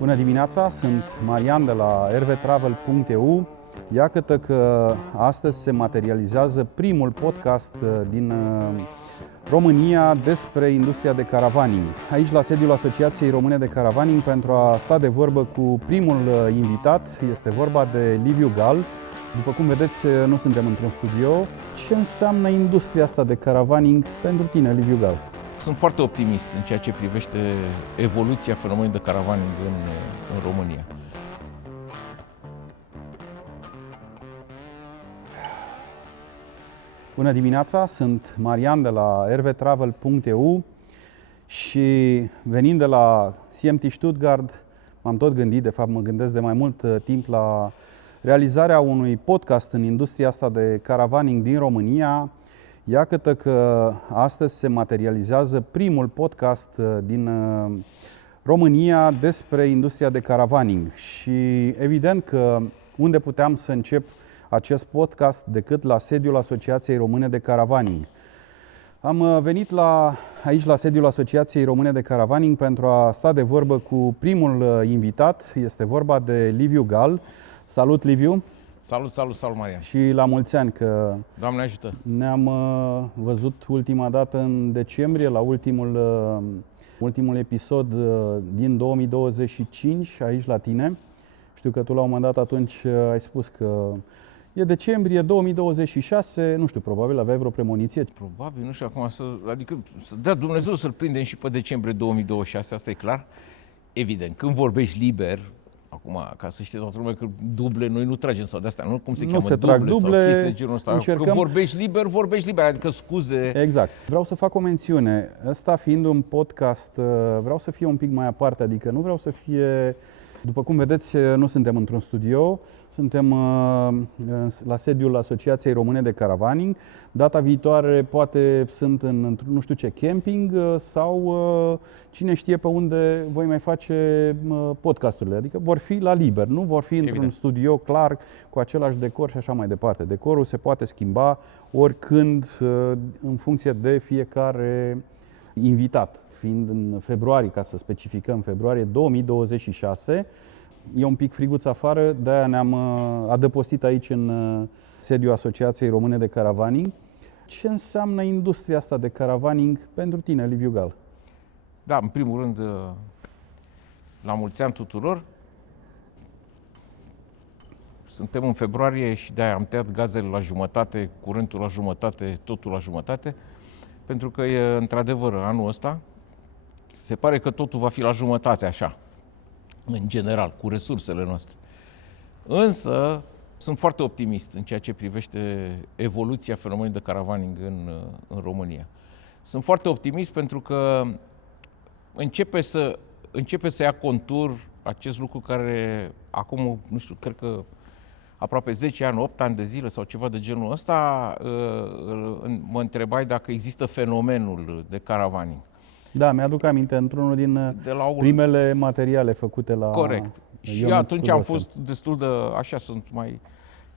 Bună dimineața, sunt Marian de la rvtravel.eu. Iată că astăzi se materializează primul podcast din România despre industria de caravaning. Aici la sediul Asociației Române de Caravaning pentru a sta de vorbă cu primul invitat. Este vorba de Liviu Gal. După cum vedeți, nu suntem într-un studio. Ce înseamnă industria asta de caravaning pentru tine, Liviu Gal? Sunt foarte optimist în ceea ce privește evoluția fenomenului de caravaning în România. Bună dimineața, sunt Marian de la rvtravel.eu și venind de la CMT Stuttgart, m-am tot gândit, de fapt mă gândesc de mai mult timp la realizarea unui podcast în industria asta de caravaning din România. Iată că astăzi se materializează primul podcast din România despre industria de caravaning și evident că unde puteam să încep acest podcast decât la sediul Asociației Române de Caravaning. Am venit aici la sediul Asociației Române de Caravaning pentru a sta de vorbă cu primul invitat. Este vorba de Liviu Gal. Salut, Liviu! Salut, Marian! Și la mulți ani, că Doamne ajută! Ne-am văzut ultima dată în decembrie, la ultimul episod din 2025, aici la tine. Știu că tu la un moment dat atunci ai spus că e decembrie 2026, nu știu, probabil aveai vreo premoniție. Probabil, nu știu acum, adică să dea Dumnezeu să-l prindem și pe decembrie 2026, asta e clar. Evident, când vorbești liber, acum, ca să știe toată lumea că duble noi nu tragem sau de-astea, nu? Cum se cheamă? Se trag duble, sau chestii de genul ăsta. încercăm... Când vorbești liber, adică scuze. Exact. Vreau să fac o mențiune. Ăsta fiind un podcast, vreau să fie un pic mai aparte, adică nu vreau să fie... După cum vedeți, nu suntem într-un studio, suntem la sediul Asociației Române de Caravaning. Data viitoare poate sunt în nu știu ce camping sau cine știe pe unde voi mai face podcasturile. Adică vor fi la liber, nu vor fi într-un studio clar cu același decor și așa mai departe. Decorul se poate schimba oricând în funcție de fiecare invitat. Fiind în februarie, ca să specificăm, februarie 2026, e un pic friguț afară, de-aia ne-am adăpostit aici în sediul Asociației Române de Caravaning. Ce înseamnă industria asta de caravaning pentru tine, Liviu Gal? Da, în primul rând, la mulți ani tuturor. Suntem în februarie și de-aia am tăiat gazele la jumătate, curentul la jumătate, totul la jumătate, pentru că e într-adevăr anul ăsta. Se pare că totul va fi la jumătate așa, în general, cu resursele noastre. Însă, sunt foarte optimist în ceea ce privește evoluția fenomenului de caravaning în România. Sunt foarte optimist pentru că începe să ia contur acest lucru care acum, nu știu, cred că aproape 10 ani, 8 ani de zile sau ceva de genul ăsta, mă întrebai dacă există fenomenul de caravaning. Da, mi-aduc aminte, într-unul din primele materiale făcute la... Corect. Și atunci am fost destul de, așa, sunt mai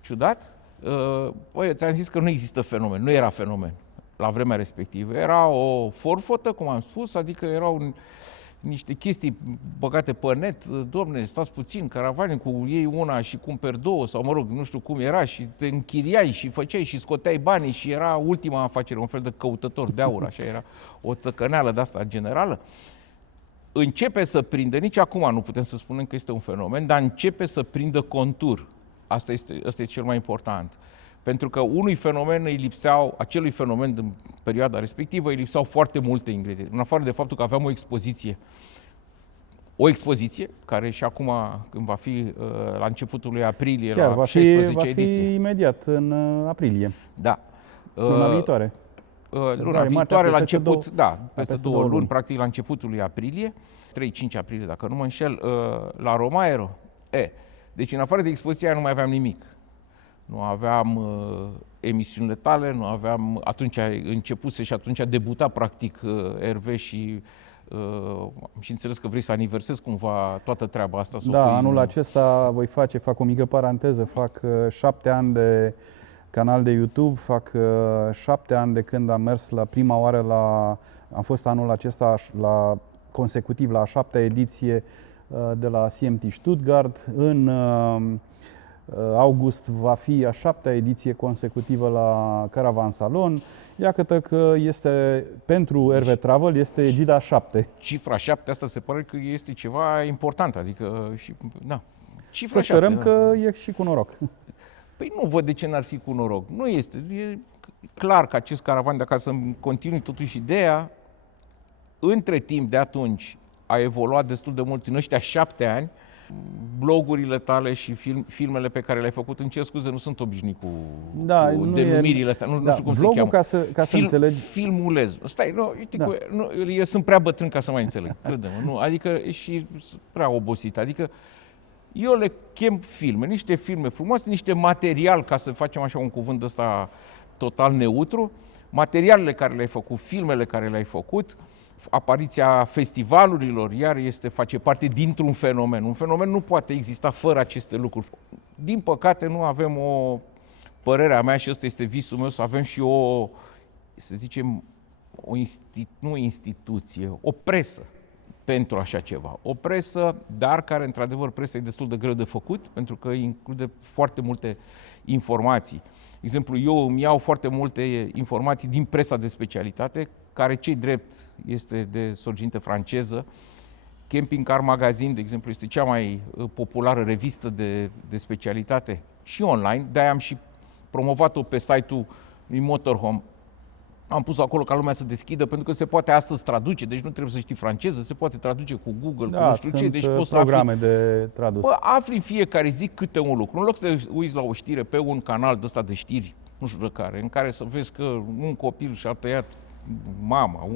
ciudat. Băi, ți-am zis că nu există fenomen, nu era fenomen la vremea respectivă. Era o forfotă, cum am spus, adică erau niște chestii băgate pe net. Dom'le, stați puțin, caravane cu ei una și cumperi două, sau mă rog, nu știu cum era, și te închiriai și făceai și scoteai banii și era ultima afacere, un fel de căutător de aur, așa era o țăcăneală de asta generală. Începe să prindă, nici acum nu putem să spunem că este un fenomen, dar începe să prindă contur. Asta e cel mai important. Pentru că acelui fenomen din perioada respectivă îi lipseau foarte multe ingrediente. În afară de faptul că aveam o expoziție care și acum, când va fi la începutul lui aprilie, chiar, la 16 ediție. Va fi imediat, în aprilie. Da. Luna viitoare. Luna viitoare, la început, peste două luni, practic la începutul lui aprilie, 3-5 aprilie, dacă nu mă înșel, la Romaero. Deci, în afară de expoziția, nu mai aveam nimic. Nu aveam emisiunile tale, nu aveam... Atunci începuse și atunci a debutat, practic, RV și am și înțeles că vrei să aniversezi cumva toată treaba asta. Da, anul acesta fac o mică paranteză, fac 7 ani de canal de YouTube, fac 7 ani de când am mers la prima oară am fost anul acesta consecutiv la a 7-a ediție de la CMT Stuttgart. În august va fi a 7-a ediție consecutivă la Caravan Salon. Iată că este, pentru RV Travel, este egida 7. Cifra 7 asta se pare că este ceva important, adică și, da. Cifra să sperăm 7, că e și cu noroc. Păi nu văd de ce n-ar fi cu noroc. Nu este. E clar că acest caravan, dacă să-mi continui totuși ideea, între timp de atunci a evoluat destul de mult în ăștia 7 ani. Blogurile tale și filmele pe care le-ai făcut, îmi cer scuze, nu sunt obișnuit cu denumirile astea, nu știu cum se cheamă. Ca să înțelegi. Filmulez. Stai, eu sunt prea bătrân ca să mai înțeleg, crede-mă. Nu, adică și prea obosit. Adică eu le chem filme, niște filme frumoase, niște material, ca să facem așa un cuvânt ăsta total neutru, materialele care le-ai făcut, filmele care le-ai făcut, apariția festivalurilor, iar face parte dintr-un fenomen. Un fenomen nu poate exista fără aceste lucruri. Din păcate nu avem părerea mea, și ăsta este visul meu, să avem și să zicem, nu instituție, o presă pentru așa ceva. O presă, dar care, într-adevăr, presa e destul de greu de făcut, pentru că include foarte multe informații. De exemplu, eu îmi iau foarte multe informații din presa de specialitate, care, ce-i drept, este de sorginte franceză. Camping Car Magazine, de exemplu, este cea mai populară revistă de specialitate și online. De-aia am și promovat-o pe site-ul Motorhome. Am pus acolo ca lumea să deschidă, pentru că se poate astăzi traduce, deci nu trebuie să știi franceză, se poate traduce cu Google, cu nu știu ce. Deci poți programe de tradus. Afli fiecare zi câte un lucru. În loc să te uiți la o știre pe un canal de ăsta de știri, nu știu de care, în care să vezi că un copil și-a tăiat mama,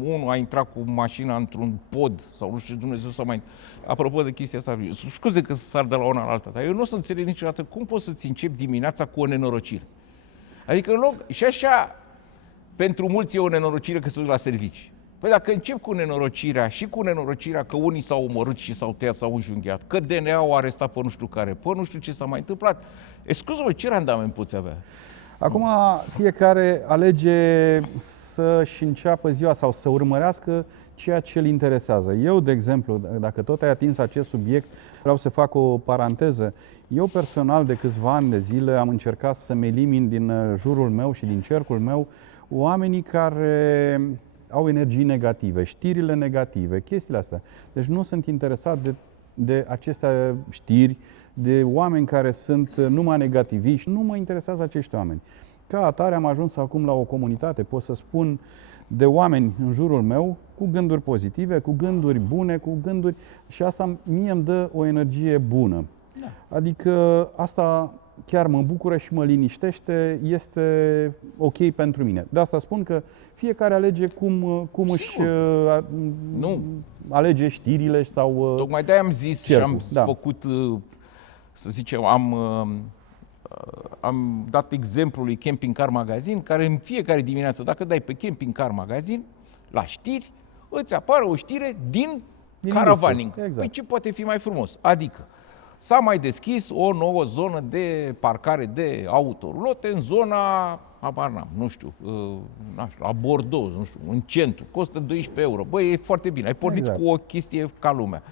unul a intrat cu mașina într-un pod sau nu știu ce Dumnezeu să mai... Apropo de chestia asta, scuze că sar de la una la alta, dar eu nu o să înțeleg niciodată cum poți să-ți începi dimineața cu o nenorocire. Adică în loc, și așa, pentru mulți e o nenorocire că se duc la servici. Păi dacă încep cu nenorocirea și cu nenorocirea că unii s-au omorât și s-au tăiat, s-au înjunghiat, că DNA-ul a arestat pe nu știu care, pe nu știu ce s-a mai întâmplat, scuză-mă, ce randament poți avea? Acum fiecare alege să-și înceapă ziua sau să urmărească ceea ce îl interesează. Eu, de exemplu, dacă tot ai atins acest subiect, vreau să fac o paranteză. Eu personal, de câțiva ani de zile, am încercat să-mi elimin din jurul meu și din cercul meu oamenii care au energii negative, știrile negative, chestiile astea. Deci nu sunt interesat de aceste știri, de oameni care sunt numai negativiști. Nu mă interesează acești oameni. Ca atare am ajuns acum la o comunitate, pot să spun, de oameni în jurul meu cu gânduri pozitive, cu gânduri bune, cu gânduri... Și asta mie îmi dă o energie bună. Da. Adică asta chiar mă bucură și mă liniștește, este ok pentru mine. De asta spun că fiecare alege cum își alege știrile sau... Tocmai de-aia am zis cercul. Și am făcut, să zicem, am dat exemplul lui Camping Car Magazine, care în fiecare dimineață, dacă dai pe Camping Car Magazine, la știri, îți apară o știre din caravaning. Exact. Păi ce poate fi mai frumos? Adică, s-a mai deschis o nouă zonă de parcare de autorulote în zona, nu știu, la Bordeaux, nu știu, în centru, costă 12 euro. Băi, e foarte bine, ai pornit cu o chestie ca lumea.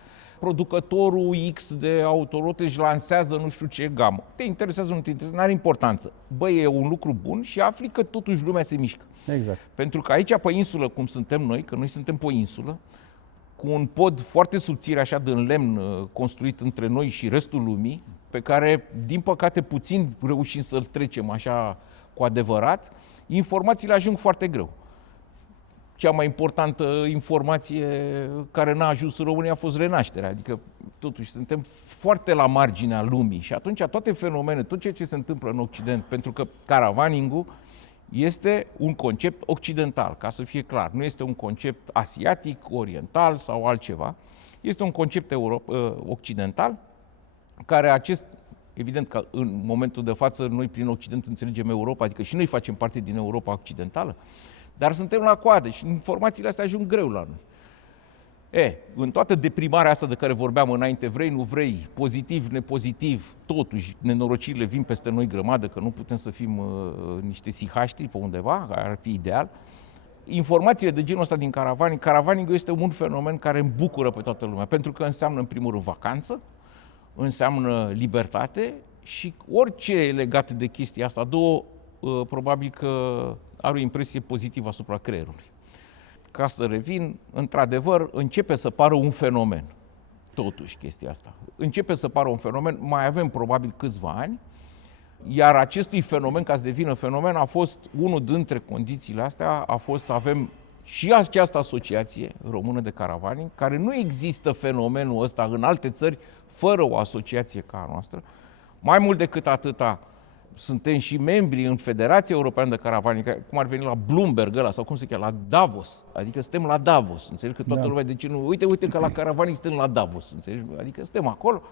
Producătorul X de autorulote își lansează nu știu ce gamă. Te interesează, nu te interesează, n-are importanță. Băi, e un lucru bun și afli că totuși lumea se mișcă. Exact. Pentru că aici, pe insulă, cum suntem noi, că noi suntem pe o insulă, cu un pod foarte subțire, așa, de lemn construit între noi și restul lumii, pe care, din păcate, puțin reușim să-l trecem așa cu adevărat, informațiile ajung foarte greu. Cea mai importantă informație care n-a ajuns în România a fost renașterea, adică totuși suntem foarte la marginea lumii și atunci toate fenomenele, tot ceea ce se întâmplă în Occident, pentru că caravaning-ul este un concept occidental, ca să fie clar, nu este un concept asiatic, oriental sau altceva, este un concept occidental care evident că în momentul de față noi prin Occident înțelegem Europa, adică și noi facem parte din Europa occidentală, dar suntem la coadă și informațiile astea ajung greu la noi. În toată deprimarea asta de care vorbeam înainte, vrei, nu vrei, pozitiv, nepozitiv, totuși nenorocirile vin peste noi grămadă, că nu putem să fim niște sihaștri pe undeva, care ar fi ideal. informațiile de genul ăsta din caravaning, caravaning este un fenomen care îmbucură pe toată lumea, pentru că înseamnă în primul rând vacanță, înseamnă libertate și orice e legat de chestia asta, probabil că are o impresie pozitivă asupra creierului. Ca să revin, într-adevăr, începe să pară un fenomen. Totuși, chestia asta. Începe să pară un fenomen, mai avem probabil câțiva ani, iar acestui fenomen, ca să devină fenomen, a fost unul dintre condițiile astea, a fost să avem și această asociație română de caravaning, care nu există fenomenul ăsta în alte țări fără o asociație ca a noastră. Mai mult decât atâta, suntem și membri în Federația Europeană de Caravaning, cum ar veni la Bloomberg ăla, sau cum se cheamă, la Davos. Adică suntem la Davos, înțelegi? Că toată lumea, de ce nu? Uite că la caravaning suntem la Davos, înțelegi? Adică suntem acolo.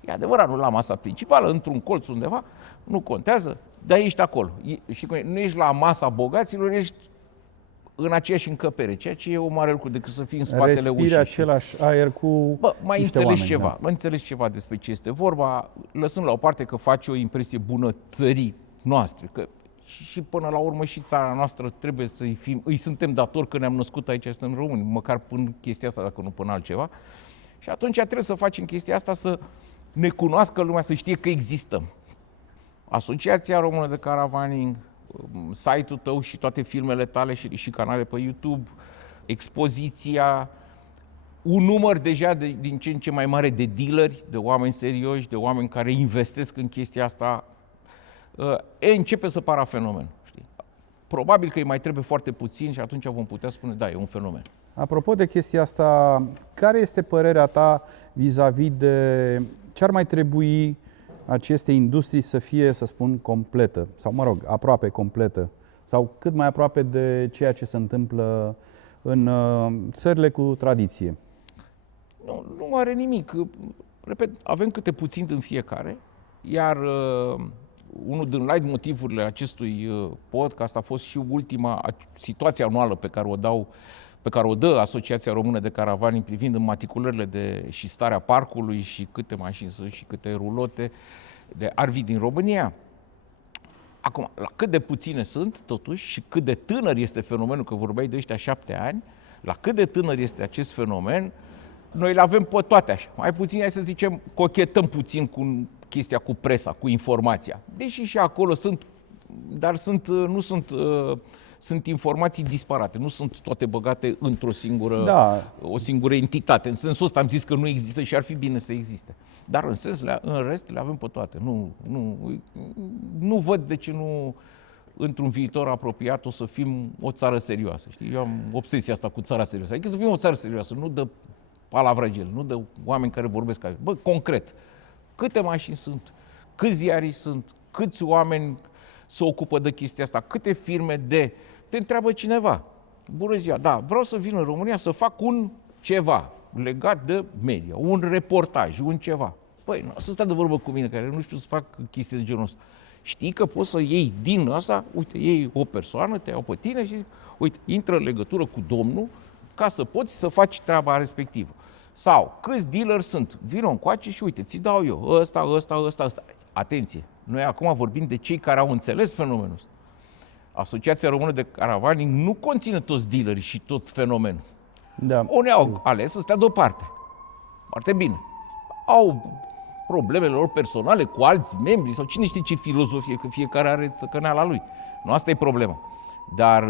E adevărat, nu la masa principală, într-un colț undeva, nu contează, dar ești acolo. Și nu ești la masa bogaților, ești în aceeași încăpere, ceea ce e o mare lucru decât să fii în spatele ușii. Respiri același aer cu mai niște înțelegi oameni, ceva, da. mai înțelegi ceva despre ce este vorba, lăsând la o parte că face o impresie bună țării noastre, că și până la urmă și țara noastră trebuie îi suntem datori că ne-am născut aici, suntem români, măcar până chestia asta, dacă nu până altceva. Și atunci trebuie să facem chestia asta, să ne cunoască lumea, să știe că existăm. Asociația Română de Caravaning, site-ul tău și toate filmele tale și canale pe YouTube, expoziția, un număr deja din ce în ce mai mare de dealeri, de oameni serioși, de oameni care investesc în chestia asta, începe să pară fenomen. Știi? Probabil că îi mai trebuie foarte puțin și atunci vom putea spune, da, e un fenomen. Apropo de chestia asta, care este părerea ta vis-a-vis de ce ar mai trebui aceste industrii să fie, să spun, completă, sau mă rog, aproape completă, sau cât mai aproape de ceea ce se întâmplă în țările cu tradiție? Nu are nimic. Repet, avem câte puțin din fiecare, iar unul din light motivurile acestui podcast a fost și ultima situație anuală pe care o dă Asociația Română de Caravaning privind înmatriculările și starea parcului și câte mașini sunt și câte rulote de RV din România. Acum, la cât de puține sunt, totuși, și cât de tânăr este fenomenul, că vorbeai de ăștia 7 ani, la cât de tânăr este acest fenomen, noi le avem pe toate așa. Mai puțin, hai să zicem, cochetăm puțin cu chestia cu presa, cu informația. Deși și acolo sunt, dar sunt informații disparate, nu sunt toate băgate într-o singură entitate. În sensul ăsta am zis că nu există și ar fi bine să existe. Dar în rest le avem pe toate. Nu văd de ce nu, într-un viitor apropiat, o să fim o țară serioasă. Știi? Eu am obsesia asta cu țara serioasă. Adică să fim o țară serioasă, nu de palavragel, nu de oameni care vorbesc ca... Bă, concret, câte mașini sunt, câți ziariști sunt, câți oameni se ocupă de chestia asta, câte firme te întreabă cineva. Bună ziua, da, vreau să vin în România să fac un ceva legat de media, un reportaj, un ceva. Păi, nu, să stai de vorbă cu mine, care nu știu să fac chestii de genul ăsta. Știi că poți să iei din asta, uite, iei o persoană, te iau pe tine și zic, uite, intră în legătură cu domnul ca să poți să faci treaba respectivă. Sau, câți dealeri sunt? Vino încoace și uite, ți dau eu ăsta. Atenție, noi acum vorbim de cei care au înțeles fenomenul ăsta. Asociația Română de Caravaning nu conține toți dealerii și tot fenomenul. Da. Unii au ales să stea deoparte. Foarte bine. Au problemele lor personale cu alți membri sau cine știe ce filozofie, că fiecare are țăcăneala lui. Nu, asta e problema. Dar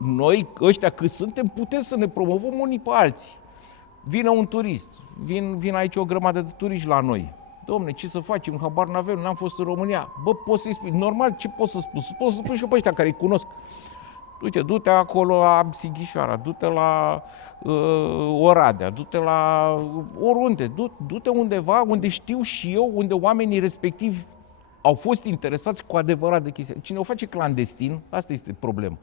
noi, ăștia cât suntem, putem să ne promovăm unii pe alții. Vine un turist, vin aici o grămadă de turiști la noi. Dom'le, ce să facem? Habar n-avem, n-am fost în România. Bă, poți să-i spui, normal, ce poți să spui? Poți să spui și pe ăștia care îi cunosc. Uite, du-te acolo la Sighișoara, du-te la Oradea, du-te la oriunde, du-te undeva unde știu și eu, unde oamenii respectivi au fost interesați cu adevărat de chestia. Cine o face clandestin, asta este problema.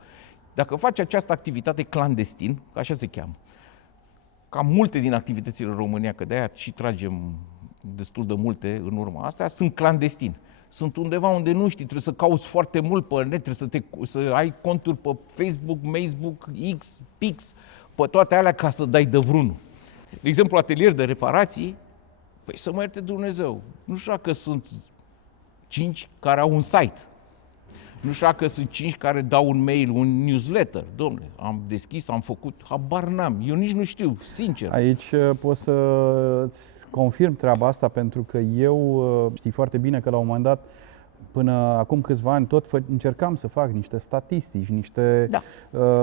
Dacă faci această activitate clandestin, că așa se cheamă, ca multe din activitățile în România, că de-aia și tragem destul de multe în urma astea, sunt clandestini. Sunt undeva unde nu știi, trebuie să cauți foarte mult pe net, trebuie să ai conturi pe Facebook, X, Pix, pe toate alea ca să dai de vreunul. De exemplu, atelier de reparații, păi să mă ierte Dumnezeu, nu știu dacă sunt 5 care au un site. Nu știu dacă sunt 5 care dau un mail, un newsletter. Dom'le, am deschis, am făcut, habar n-am. Eu nici nu știu, sincer. Aici pot să-ți confirm treaba asta, pentru că eu știi foarte bine că la un moment dat, până acum câțiva ani, încercam să fac niște statistici,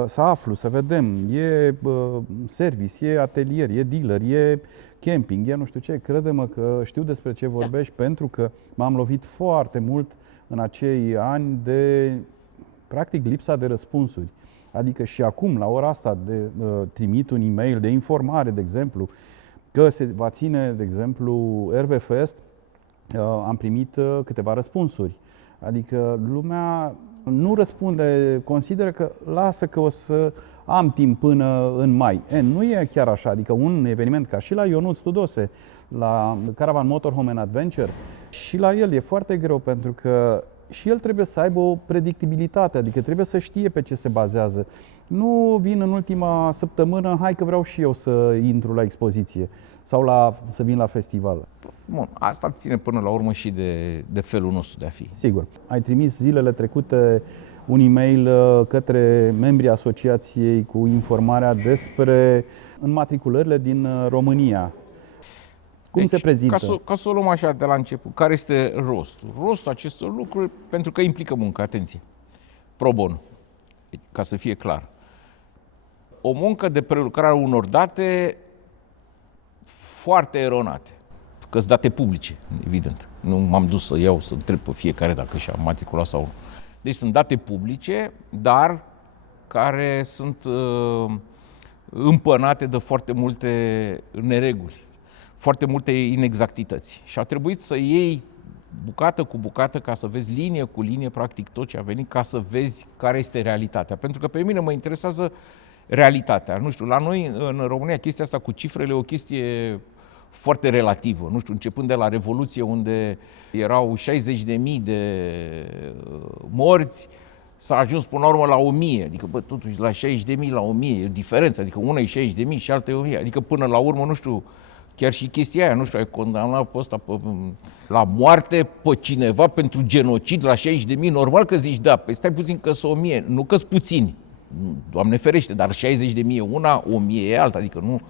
să aflu, să vedem. E service, e atelier, e dealer, e camping, e nu știu ce. Crede-mă că știu despre ce vorbești, pentru că m-am lovit foarte mult în acei ani de, practic, lipsa de răspunsuri. Adică și acum, la ora asta, trimit un e-mail de informare, de exemplu, că se va ține, de exemplu, RV Fest, am primit câteva răspunsuri. Adică lumea nu răspunde, consideră că lasă că o să am timp până în mai. Nu e chiar așa, adică un eveniment ca și la Ionuț Tudose, la Caravan Motorhome and Adventure, și la el e foarte greu, pentru că și el trebuie să aibă o predictibilitate, adică trebuie să știe pe ce se bazează. Nu vin în ultima săptămână, hai că vreau și eu să intru la expoziție sau să vin la festival. Bun, asta ține până la urmă și de felul nostru de a fi. Sigur. Ai trimis zilele trecute un e-mail către membrii asociației cu informarea despre înmatriculările din România. Cum se prezintă? Ca să o luăm așa de la început, care este rostul? Rostul acestor lucruri, pentru că implică muncă, atenție, pro bono, ca să fie clar. O muncă de prelucrare a unor date foarte eronate, că sunt date publice, evident. Nu m-am dus să iau, să întreb pe fiecare dacă și-a matriculat sau nu. Deci sunt date publice, dar care sunt împănate de foarte multe nereguli, foarte multe inexactități. Și a trebuit să iei bucată cu bucată, ca să vezi linie cu linie, practic tot ce a venit, ca să vezi care este realitatea. Pentru că pe mine mă interesează realitatea. Nu știu, la noi în România chestia asta cu cifrele e o chestie foarte relativă. Nu știu, începând de la Revoluție, unde erau 60.000 de morți, s-a ajuns până la urmă la 1000. Adică, totuși, la 60.000 la 1000 e o diferență. Adică una e 60.000 și alta e 1000. Adică până la urmă, nu știu, chiar și chestia aia, nu știu, ai condamnat pe ăsta la moarte pe cineva pentru genocid la 60.000, normal că zici da, păi stai puțin că sunt 1000, nu că sunt puțini, Doamne ferește, dar 60.000 e una, 1000 e alta, adică nu,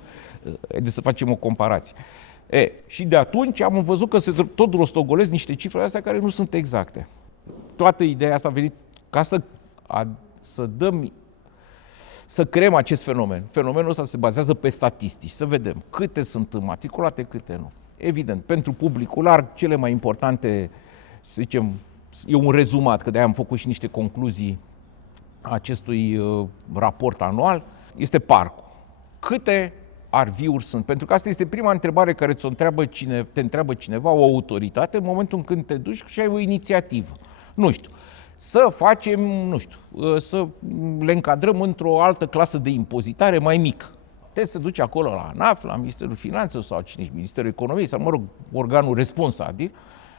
haideți să facem o comparație. Și de atunci am văzut că se tot rostogolesc niște cifre astea care nu sunt exacte. Toată ideea asta a venit ca să creăm acest fenomen. Fenomenul ăsta se bazează pe statistici, să vedem câte sunt matriculate, câte nu. Evident, pentru publicul larg, cele mai importante, să zicem, e un rezumat, că de-aia am făcut și niște concluzii acestui raport anual, este parcul. Câte RV-uri sunt? Pentru că asta este prima întrebare care te întreabă cineva, o autoritate, în momentul în când te duci și ai o inițiativă. Nu știu. Să facem, nu știu, să le încadrăm într-o altă clasă de impozitare mai mică. Trebuie să duci acolo la ANAF, la Ministerul Finanțelor sau cine, Ministerul Economiei sau, mă rog, organul responsabil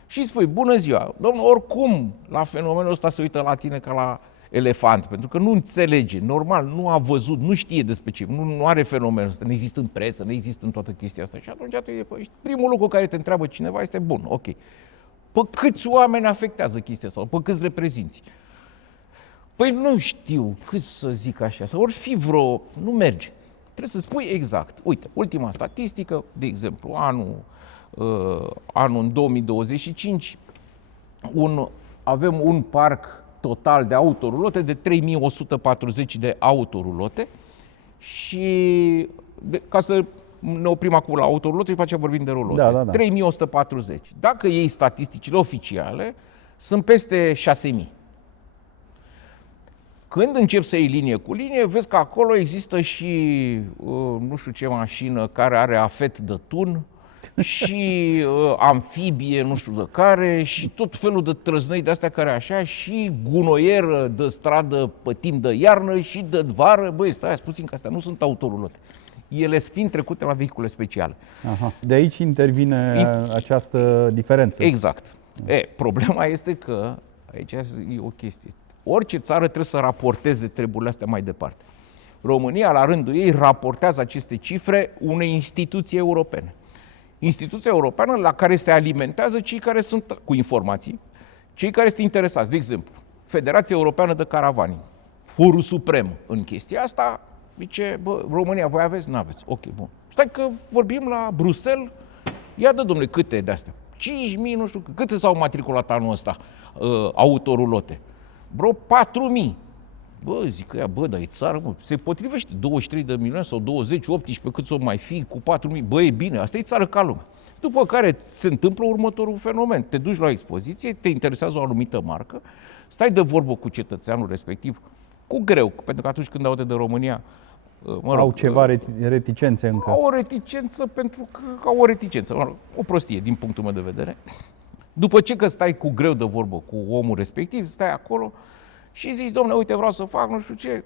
și spui, bună ziua, domnule, oricum la fenomenul ăsta se uită la tine ca la elefant, pentru că nu înțelege, normal, nu a văzut, nu știe despre ce, nu are fenomenul ăsta, nu există în presă, nu există în toată chestia asta. Și atunci primul lucru care te întreabă cineva este, bun, ok, pe câți oameni afectează chestia asta, pe câți reprezinți? Păi nu știu, cât să zic așa, sau ori fi vreo, nu merge. Trebuie să spui exact. Uite, ultima statistică, de exemplu, anul în 2025, avem un parc total de autorulote de 3140 de autorulote și ca să ne oprim acum la autorulote și după aceea vorbim de rulote. Da. 3140. Dacă iei statisticile oficiale, sunt peste 6000. Când începi să iei linie cu linie, vezi că acolo există și nu știu ce mașină care are afet de tun și amfibie, nu știu de care, și tot felul de trăznăi de astea care așa, și gunoieră de stradă pe timp de iarnă și de vară. Băi, stai puțin, că astea nu sunt autorulote. Ele fiind trecute la vehicule speciale. Aha. De aici intervine această diferență. Exact. Problema este că, aici e o chestie, orice țară trebuie să raporteze treburile astea mai departe. România, la rândul ei, raportează aceste cifre unei instituții europene. Instituția europeană la care se alimentează cei care sunt cu informații, cei care sunt interesați. De exemplu, Federația Europeană de Caravani, forul suprem în chestia asta, zice, bă, România, voi aveți? N-aveți. Ok, bun. Stai că vorbim la Bruxelles, ia dă, domnule, câte de-astea? 5.000, nu știu, câte s-au matriculat anul ăsta autorulote? Vreo 4.000. Bă, zic ea, bă, dar e țară, mă, se potrivește 23 de milioane sau 20, 18, cât o mai fi, cu 4.000. Bă, e bine, asta e țară ca lumea. După care se întâmplă următorul fenomen. Te duci la o expoziție, te interesează o anumită marcă, stai de vorbă cu cetățeanul respectiv, cu greu, pentru că atunci când aude de România, mă rog, au ceva reticențe încă. Au o reticență pentru că au o reticență, mă rog, o prostie din punctul meu de vedere. După ce că stai cu greu de vorbă cu omul respectiv, stai acolo și zici, dom'le, uite, vreau să fac nu știu ce.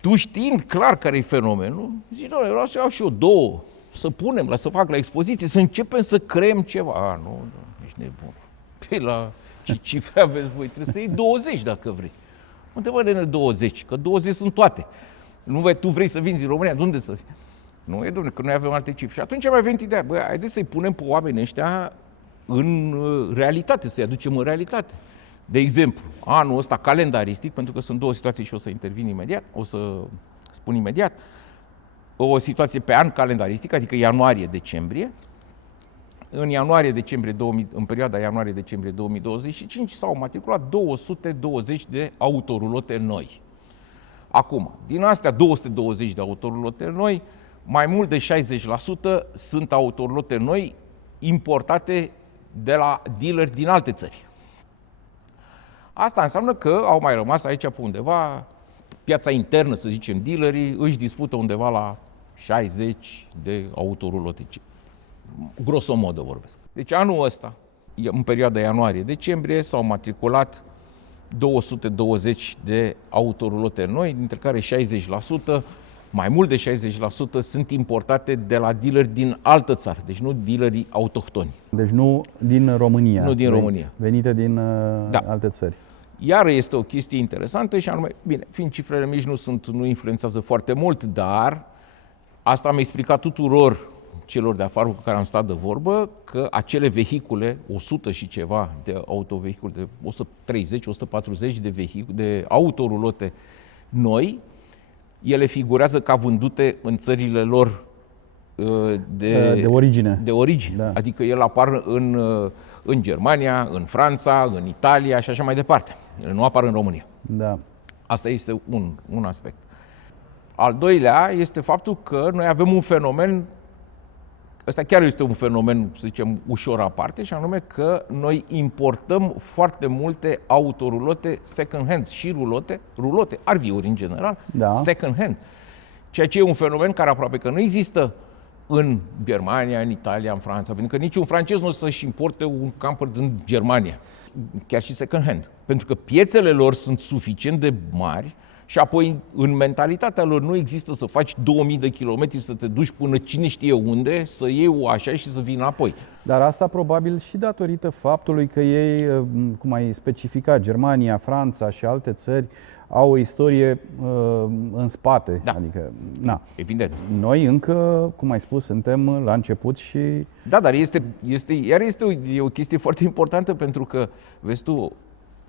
Tu știind clar care e fenomenul, zici, dom'le, vreau să iau și eu 2, să punem, să fac la expoziție, să începem să creăm ceva. Nu, ești nebun. Păi la ce cifre aveți voi? Trebuie să iei 20 dacă vrei. Unde mă, nene, 20? Că 20 sunt toate. Nu, tu vrei să vinzi în România, de unde să fii? Nu e, dom'le, că noi avem alte cifre. Și atunci mai venit ideea, băi, haideți să-i punem pe oamenii ăștia în realitate, să-i aducem în realitate. De exemplu, anul ăsta calendaristic, pentru că sunt 2 situații și o să intervin imediat, o să spun imediat, o situație pe an calendaristic, adică ianuarie-decembrie. În în perioada ianuarie-decembrie 2025 s-au matriculat 220 de autorulote noi. Acum, din astea 220 de autorulote noi, mai mult de 60% sunt autorulote noi importate de la dealeri din alte țări. Asta înseamnă că au mai rămas aici pe undeva, piața internă, să zicem, dealerii își dispută undeva la 60 de autorulote. Grosomodă vorbesc. Deci anul ăsta, în perioada ianuarie-decembrie, s-au matriculat 220 de autorulote noi, dintre care 60%, mai mult de 60% sunt importate de la dealeri din altă țară, deci nu dealerii autohtoni. Deci nu din România. Nu din România. Venite din alte țări. Iar este o chestie interesantă și anume, bine, fiind cifrele mici nu influențează foarte mult, dar asta mi-a explicat tuturor celor de afară cu care am stat de vorbă, că acele vehicule, 100 și ceva de autovehicule, de 130-140 de autorulote noi, ele figurează ca vândute în țările lor de origine. Da. Adică ele apar în Germania, în Franța, în Italia și așa mai departe. Ele nu apar în România. Da. Asta este un aspect. Al doilea este faptul că noi avem un fenomen, ăsta chiar este un fenomen, să zicem, ușor aparte, și anume că noi importăm foarte multe autorulote second hand și rulote, RV-uri în general, second hand. Ceea ce e un fenomen care aproape că nu există în Germania, în Italia, în Franța, pentru că niciun francez nu o să-și importe un camper din Germania, chiar și second hand, pentru că piețele lor sunt suficient de mari și apoi în mentalitatea lor nu există să faci 2000 de kilometri, să te duci până cine știe unde, să iei așa și să vii înapoi. Dar asta probabil și datorită faptului că ei, cum ai specificat, Germania, Franța și alte țări au o istorie în spate. Da. Adică, evident. Noi încă, cum ai spus, suntem la început și... Da, dar este o chestie foarte importantă, pentru că, vezi tu,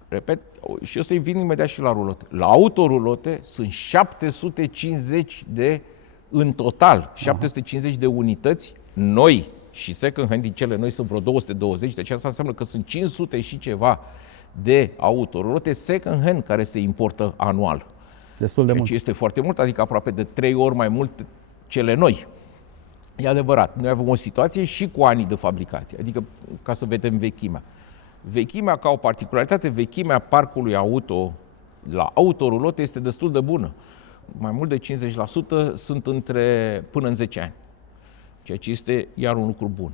repet, și eu să-i vin imediat și la rulote. La autorulote sunt 750 în total, 750 de unități noi și second hand, din cele noi sunt vreo 220, deci asta înseamnă că sunt 500 și ceva de autorulote second hand care se importă anual. Destul de mult. Este foarte mult, adică aproape de 3 ori mai mult cele noi. E adevărat, noi avem o situație și cu anii de fabricație, adică ca să vedem vechimea. Vechimea, ca o particularitate, vechimea parcului auto la autorulote este destul de bună. Mai mult de 50% sunt până în 10 ani, ceea ce este iar un lucru bun.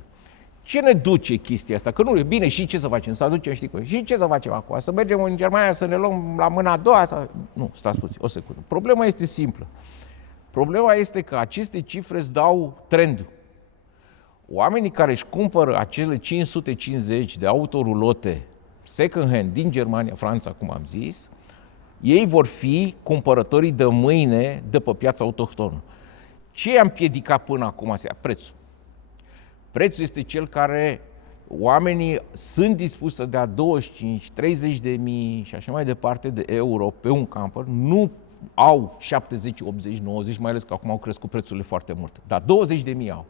Ce ne duce chestia asta? Că nu e bine, și ce să facem? Să aducem, știi cum? Și ce să facem acum? Să mergem în Germania să ne luăm la mâna a doua? Sau... Nu, stați puțin, o secundă. Problema este simplă. Problema este că aceste cifre îți dau trendul. Oamenii care își cumpără acele 550 de autorulote second hand din Germania, Franța, cum am zis, ei vor fi cumpărătorii de mâine de pe piața autohtonă. Ce i-a împiedicat până acum? Prețul. Prețul este cel care oamenii sunt dispuși să dea 25, 30 de mii și așa mai departe de euro pe un camper, nu au 70, 80, 90, mai ales că acum au crescut prețurile foarte mult, dar 20 de mii au.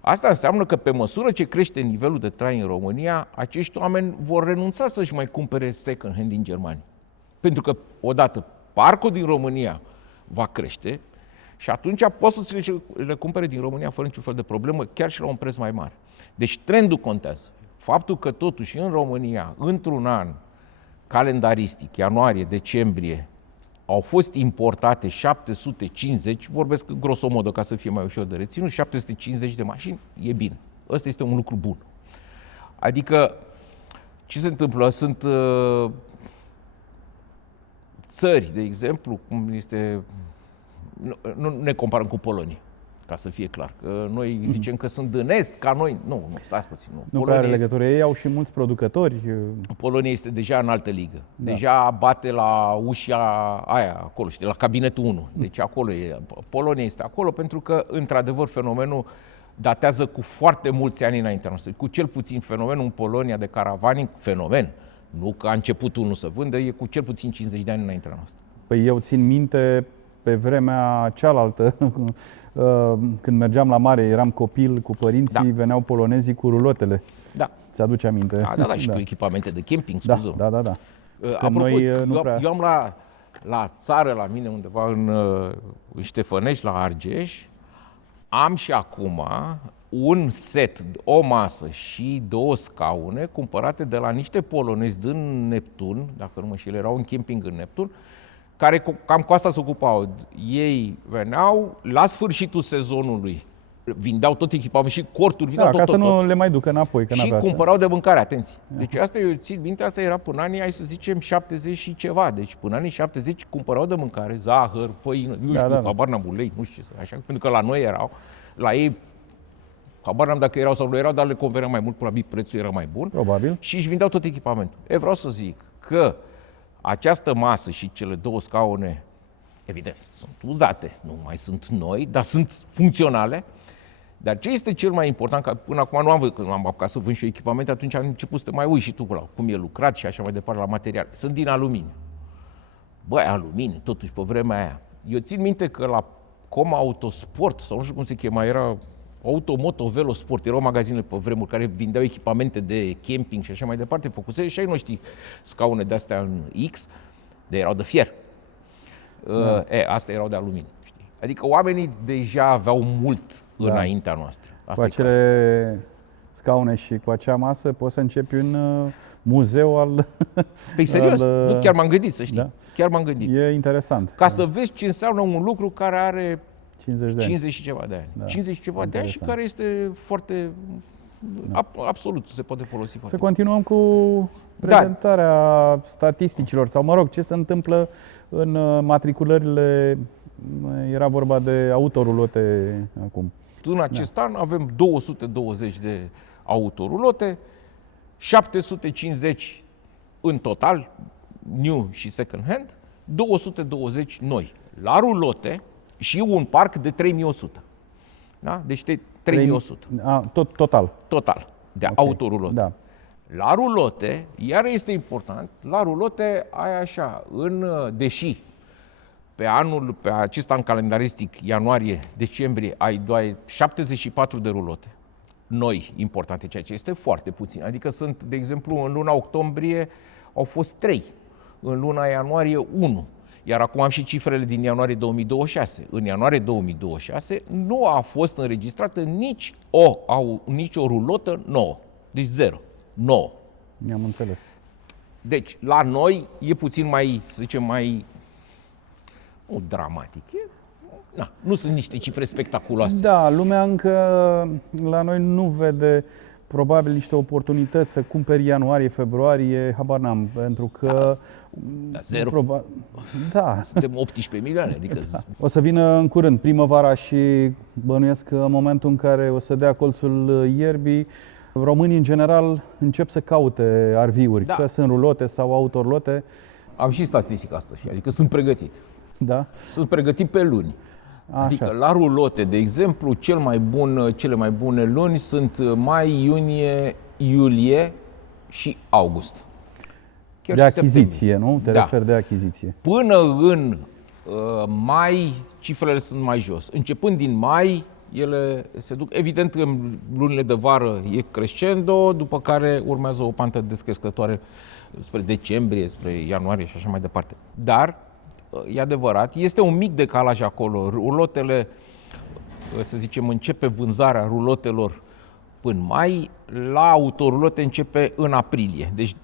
Asta înseamnă că pe măsură ce crește nivelul de trai în România, acești oameni vor renunța să-și mai cumpere second hand din Germania. Pentru că, odată, parcul din România va crește și atunci poți să le cumpere din România fără niciun fel de problemă, chiar și la un preț mai mare. Deci trendul contează. Faptul că totuși în România, într-un an calendaristic, ianuarie, decembrie, au fost importate 750, vorbesc grosomodo ca să fie mai ușor de reținut, 750 de mașini, e bine. Ăsta este un lucru bun. Adică, ce se întâmplă? Sunt țări, de exemplu, cum este... Nu ne comparăm cu Polonia, ca să fie clar. Că noi zicem că sunt în Est, ca noi. Nu, stați puțin. Nu prea are legătură. Ei au și mulți producători. Polonia este deja în altă ligă. Deja bate la ușa aia, acolo, știi, la cabinetul 1. Deci acolo e. Polonia este acolo pentru că, într-adevăr, fenomenul datează cu foarte mulți ani înaintea noastră. Cu cel puțin fenomenul în Polonia de caravaning, fenomen. Nu că a început unul să vândă, e cu cel puțin 50 de ani înaintea noastră. Păi eu țin minte pe vremea cealaltă, când mergeam la mare, eram copil cu părinții, veneau polonezii cu rulotele. Da. Ți-aduce aminte? Da, și cu echipamente de camping, scuză. Da. Apropo, noi, eu am la țară, la mine, undeva în Ștefănești, la Argeș, am și acum un set, o masă și 2 scaune cumpărate de la niște polonezi din Neptun, dacă nu mă știu, erau în camping în Neptun, care cam cu asta se ocupau. Ei veneau la sfârșitul sezonului, vindeau tot echipamentul și corturi, vindeau tot. Ca să nu le mai ducă înapoi. Că și cumpărau de mâncare, atenție. Deci asta eu țin minte, asta era până anii, hai să zicem, 70 și ceva. Deci până anii 70 cumpărau de mâncare, zahăr, făină, nu știu, habar n-am, ulei, nu știu ce, așa, pentru că la noi erau, la ei, habar n-am dacă erau sau nu erau, dar le convenea mai mult, probabil prețul era mai bun. Probabil. Și își vindeau tot echipamentul. Vreau să zic că această masă și cele 2 scaune, evident, sunt uzate, nu mai sunt noi, dar sunt funcționale. Dar ce este cel mai important, că până acum nu am văzut, când am apucat să vând și eu echipamente, atunci am început să te mai uiți și tu la cum e lucrat și așa mai departe la material. Sunt din aluminiu. Băi, aluminiu, totuși, pe vremea aia. Eu țin minte că la Coma Autosport, sau nu știu cum se chema, era Automoto Velosport, erau magazinele pe vremuri care vindeau echipamente de camping și așa mai departe, făcuse și ai noștri scaune de-astea în X, de erau de fier. Astea erau de aluminiu. Știi? Adică oamenii deja aveau mult înaintea noastră. Asta cu acele scaune și cu acea masă poți să începi un muzeu al... Păi serios, nu, chiar m-am gândit, să știi. Da. Chiar m-am gândit. E interesant. Ca să vezi ce înseamnă un lucru care are 50 și ceva de ani. Da. 50 și ceva de ani și care este foarte... Absolut, se poate folosi. Să continuăm cu prezentarea statisticilor, sau mă rog, ce se întâmplă în matriculările, era vorba de autorulote acum. În acest an avem 220 de autorulote, 750 în total, new și second hand, 220 noi. La rulote și un parc de 3100. Da? Deci 3100. Total. Total, de autorulote. Da. La rulote, iar este important, la rulote ai așa, deși pe acest an calendaristic, ianuarie-decembrie, ai doar 74 de rulote noi importate, ceea ce este foarte puțin. Adică sunt, de exemplu, în luna octombrie au fost 3, în luna ianuarie 1, iar acum am și cifrele din ianuarie 2026. În ianuarie 2026 nu a fost înregistrată nici o rulotă nouă, deci 0, 9. Mi-am înțeles. Deci, la noi e puțin mai, să zicem, mai... Nu dramatic, nu sunt niște cifre spectaculoase. Da, lumea încă la noi nu vede probabil niște oportunități să cumperi ianuarie, februarie, habar n-am, pentru că... Zero. Da. Suntem 18 milioane, adică... O să vină în curând primăvara și bănuiesc că în momentul în care o să dea colțul ierbii, românii în general încep să caute RV-uri, că sunt rulote sau autorulote. Am și statistica asta, adică sunt pregătit. Da? Sunt pregătit pe luni. Așa. Adică la rulote, de exemplu, cele mai bune luni sunt mai, iunie, iulie și august. Chiar de și achiziție, septembrie. nu? Te referi de achiziție. Până în mai, cifrele sunt mai jos. Începând din mai, ele se duc. Evident, în lunile de vară e crescendo, după care urmează o pantă descrescătoare spre decembrie, spre ianuarie și așa mai departe. Dar, e adevărat, este un mic decalaj acolo. Rulotele, să zicem, începe vânzarea rulotelor până mai, la autorulote începe în aprilie. Deci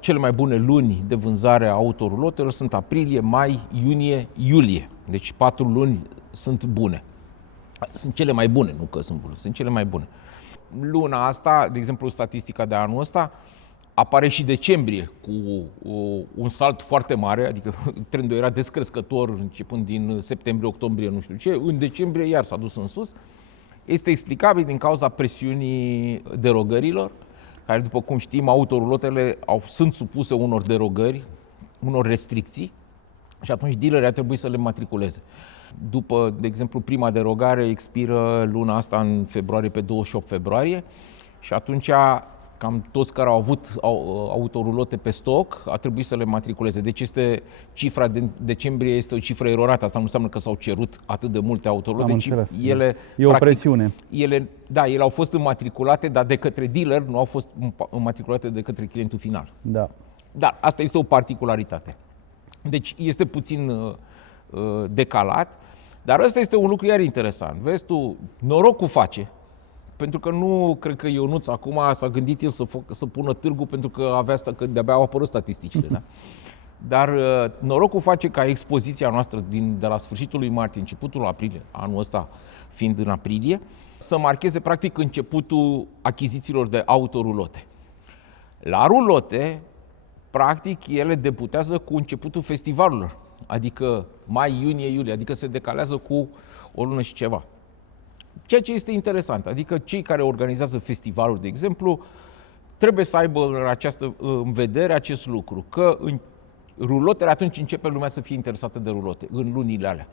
cele mai bune luni de vânzare a autorulotelor sunt aprilie, mai, iunie, iulie. Deci 4 luni sunt bune. Sunt cele mai bune, nu că sunt bune, sunt cele mai bune. Luna asta, de exemplu, statistica de anul ăsta, apare și decembrie cu un salt foarte mare, adică trendul era descrescător începând din septembrie, octombrie, nu știu ce, în decembrie iar s-a dus în sus. Este explicabil din cauza presiunii derogărilor, care, după cum știm, autorulotele sunt supuse unor derogări, unor restricții și atunci dealerii ar trebui să le matriculeze. După, de exemplu, prima derogare expiră luna asta în februarie, pe 28 februarie și atunci cam toți care au avut autorulote pe stoc a trebuit să le matriculeze. Deci cifra de decembrie este o cifră eronată. Asta nu înseamnă că s-au cerut atât de multe autorulote. Ele, e o presiune. Ele au fost înmatriculate, dar de către dealer, nu au fost înmatriculate de către clientul final. Da. Dar asta este o particularitate. Deci este puțin decalat, dar ăsta este un lucru iar interesant. Vezi tu, norocul face, pentru că nu cred că Ionuț acum s-a gândit el să pună târgul pentru că avea asta, că de-abia au apărut statisticile. Da? Dar norocul face ca expoziția noastră de la sfârșitul lui martie, începutul aprilie, anul ăsta fiind în aprilie, să marcheze practic începutul achizițiilor de autorulote. La rulote, practic, ele debutează cu începutul festivalurilor, adică mai, iunie, iulie, adică se decalează cu o lună și ceva. Ceea ce este interesant, adică cei care organizează festivaluri, de exemplu, trebuie să aibă în vedere acest lucru, că în rulotele, atunci începe lumea să fie interesată de rulote, în lunile alea.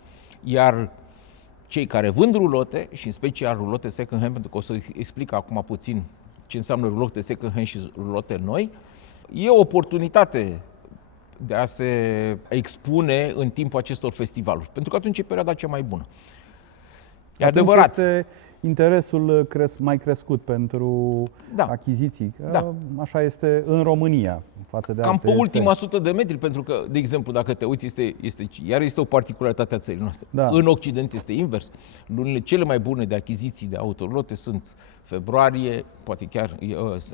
Iar cei care vând rulote, și în special rulote second hand, pentru că o să explic acum puțin ce înseamnă rulote second hand și rulote noi, e o oportunitate de a se expune în timpul acestor festivaluri, pentru că atunci e perioada cea mai bună. E adevărat. Este interesul mai crescut pentru achiziții. Da. Așa este în România față de cam alte pe ultima țări. 100 de metri, pentru că, de exemplu, dacă te uiți, este o particularitate a țării noastre. Da. În Occident este invers. Lunile cele mai bune de achiziții de autorulote sunt februarie, poate chiar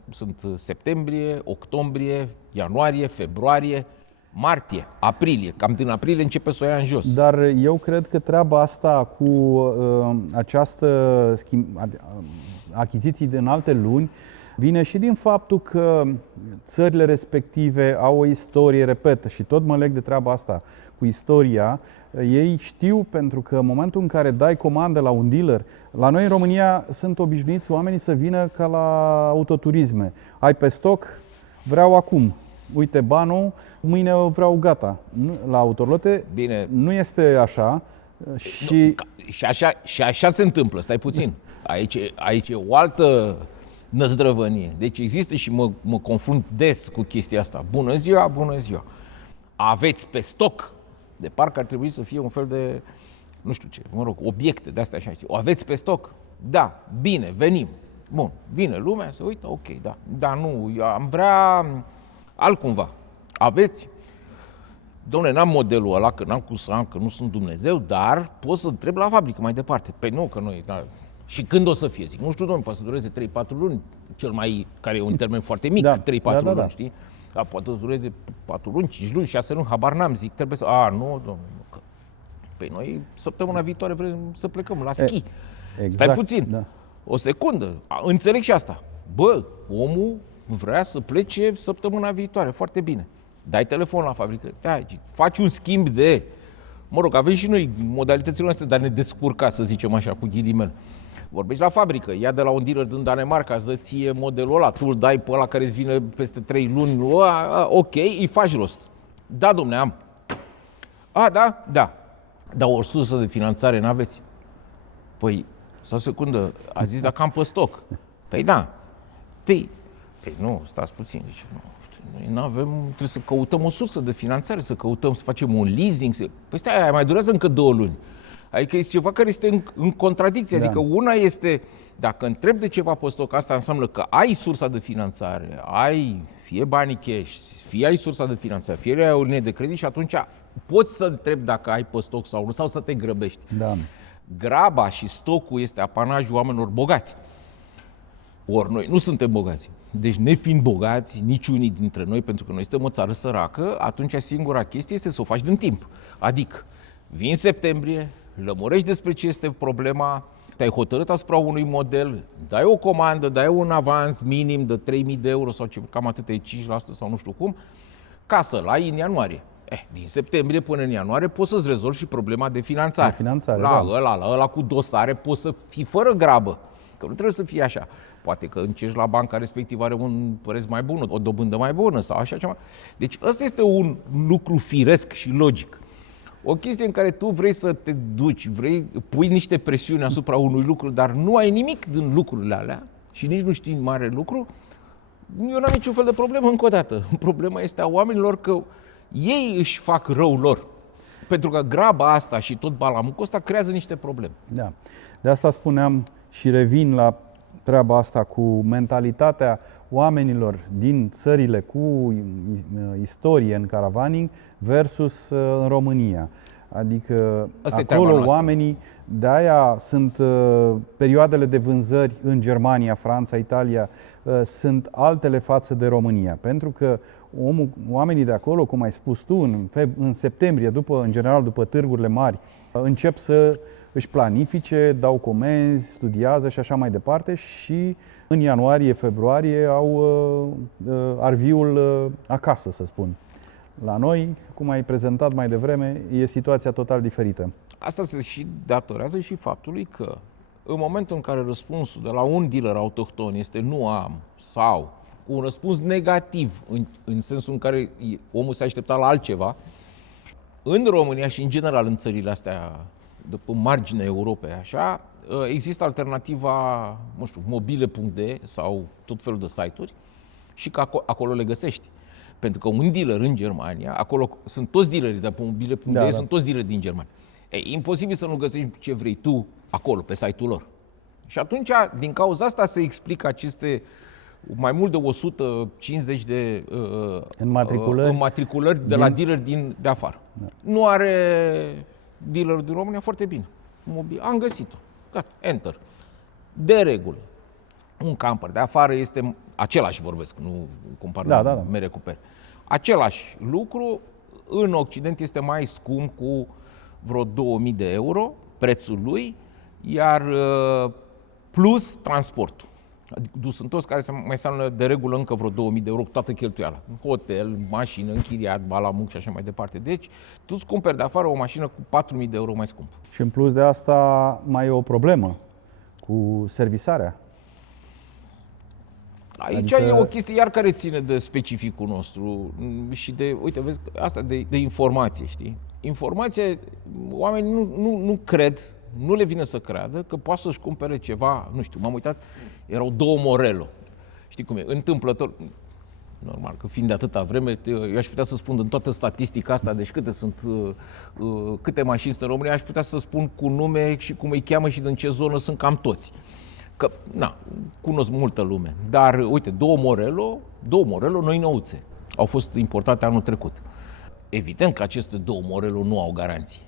sunt septembrie, octombrie, ianuarie, februarie, martie, aprilie. Cam din aprilie începe să o ia în jos. Dar eu cred că treaba asta cu această achiziții din alte luni vine și din faptul că țările respective au o istorie, repet, și tot mă leg de treaba asta cu istoria. Ei știu, pentru că în momentul în care dai comandă la un dealer, la noi în România sunt obișnuiți oamenii să vină ca la autoturisme. Ai pe stoc, vreau acum. Uite banul, mâine vreau gata. La autorulote nu este așa. Și așa se întâmplă, stai puțin. Aici e o altă năzdrăvănie. Deci există și mă confrunt des cu chestia asta. Bună ziua, bună ziua. Aveți pe stoc, de parcă ar trebui să fie un fel de, nu știu ce, obiecte de astea așa. O aveți pe stoc? Da, bine, venim. Bun, vine lumea, se uită, ok, da. Dar nu, eu am vrea altcumva. Aveți? Dom'le, n-am modelul ăla, că n-am cum să am, că nu sunt Dumnezeu, dar pot să întreb la fabrică mai departe. Păi nu, că noi, da. Și când o să fie? Zic, nu știu, domnule, poate să dureze 3-4 luni, cel mai, care e un termen foarte mic, 3-4 luni, știi? Da, poate să dureze 4 luni, 5 luni, 6 luni, habar n-am, zic, trebuie să... nu, domnule, că... Păi noi, săptămâna viitoare vrem să plecăm la schi. Exact, stai puțin, o secundă, înțeleg și asta. Bă, omul vrea să plece săptămâna viitoare, foarte bine. Dai telefon la fabrică, faci un schimb de... Mă rog, avem și noi modalitățile noastre de a ne descurca, să zicem așa, cu ghilimele. Vorbești la fabrică, ia de la un dealer din Danemarca, ză ție modelul ăla, tu îl dai pe ăla care îți vine peste 3 luni, ok, îi faci rost. Da, domne, am. Da? Da. Dar o sursă de finanțare n-aveți? Păi, sau o secundă, a zis dacă am pe stoc. Păi da. Păi Păi nu, stați puțin, deci noi nu avem, trebuie să căutăm o sursă de finanțare, să facem un leasing. Păi stai, mai durează încă 2 luni. Adică este ceva care este în contradicție. Adică una este, dacă întrebi de ceva pe stoc, asta înseamnă că ai sursa de finanțare, ai fie banii cash, fie ai sursa de finanțare, fie ai o linie de credit și atunci poți să întrebi dacă ai pe stoc sau nu, sau să te grăbești. Da. Graba și stocul este apanajul oamenilor bogați. Ori noi nu suntem bogați. Deci nefiind bogați, niciunii dintre noi, pentru că noi suntem o țară săracă, atunci singura chestie este să o faci din timp. Adică, vii în septembrie, lămurești despre ce este problema, te-ai hotărât asupra unui model, dai o comandă, dai un avans minim de 3.000 de euro sau cam atât, e 5% sau nu știu cum, ca să-l ai în ianuarie. Din septembrie până în ianuarie poți să-ți rezolvi și problema de finanțare. Ăla cu dosare poți să fii fără grabă, că nu trebuie să fie așa. Poate că încerci la banca respectivă, are un preț mai bun, o dobândă mai bună sau așa ceva. Deci ăsta este un lucru firesc și logic. O chestie în care tu vrei să te duci, pui niște presiuni asupra unui lucru, dar nu ai nimic din lucrurile alea și nici nu știi mare lucru, eu n-am niciun fel de problemă încă o dată. Problema este a oamenilor că ei își fac rău lor. Pentru că graba asta și tot balamucul ăsta creează niște probleme. Da. De asta spuneam și revin la treaba asta cu mentalitatea oamenilor din țările cu istorie în caravaning versus în România. Adică asta acolo oamenii, de-aia sunt perioadele de vânzări în Germania, Franța, Italia, sunt altele față de România. Pentru că oamenii de acolo, cum ai spus tu, în septembrie, în general după târgurile mari, încep să își planifice, dau comenzi, studiază și așa mai departe și în ianuarie, februarie au arviul acasă, să spun. La noi, cum ai prezentat mai devreme, e situația total diferită. Asta se și datorează și faptului că în momentul în care răspunsul de la un dealer autohton este nu am sau un răspuns negativ, în sensul în care omul se aștepta la altceva, în România și în general în țările astea de pe marginea Europei, așa, există alternativa, nu știu, mobile.de sau tot felul de site-uri și că acolo le găsești. Pentru că un dealer în Germania, acolo sunt toți dealerii de pe mobile.de, sunt toți dealeri din Germania. E imposibil să nu găsești ce vrei tu acolo, pe site-ul lor. Și atunci, din cauza asta se explică aceste mai mult de 150 de înmatriculări de la dealeri de afară. Da. Nu are dealer din România, foarte bine. Am găsit-o. Gata, enter. De regulă. Un camper de afară este același, vorbesc, nu compar mere cu pere. Același lucru, în Occident este mai scump cu vreo 2000 de euro, prețul lui, iar plus transportul. Adică dus în toți care mai înseamnă de regulă încă vreo 2000 de euro cu toată cheltuiala. Hotel, mașină, închiriat, balamuc și așa mai departe. Deci, tu îți cumperi de afară o mașină cu 4000 de euro mai scump. Și în plus de asta mai e o problemă cu servisarea. Aici e o chestie iar care ține de specificul nostru și de, uite, vezi, asta de informație, știi? Informația, oamenii nu cred, nu le vine să creadă că poate să-și cumpere ceva, nu știu, m-am uitat, erau 2 Morello. Știi cum e? Întâmplător, normal, că fiind de atâta vreme, eu aș putea să spun din toată statistica asta, deci câte mașini sunt în România, aș putea să spun cu nume și cum îi cheamă și din ce zonă sunt cam toți. Că, cunosc multă lume. Dar, uite, 2 Morello noi nouțe, au fost importate anul trecut. Evident că aceste 2 Morello nu au garanție.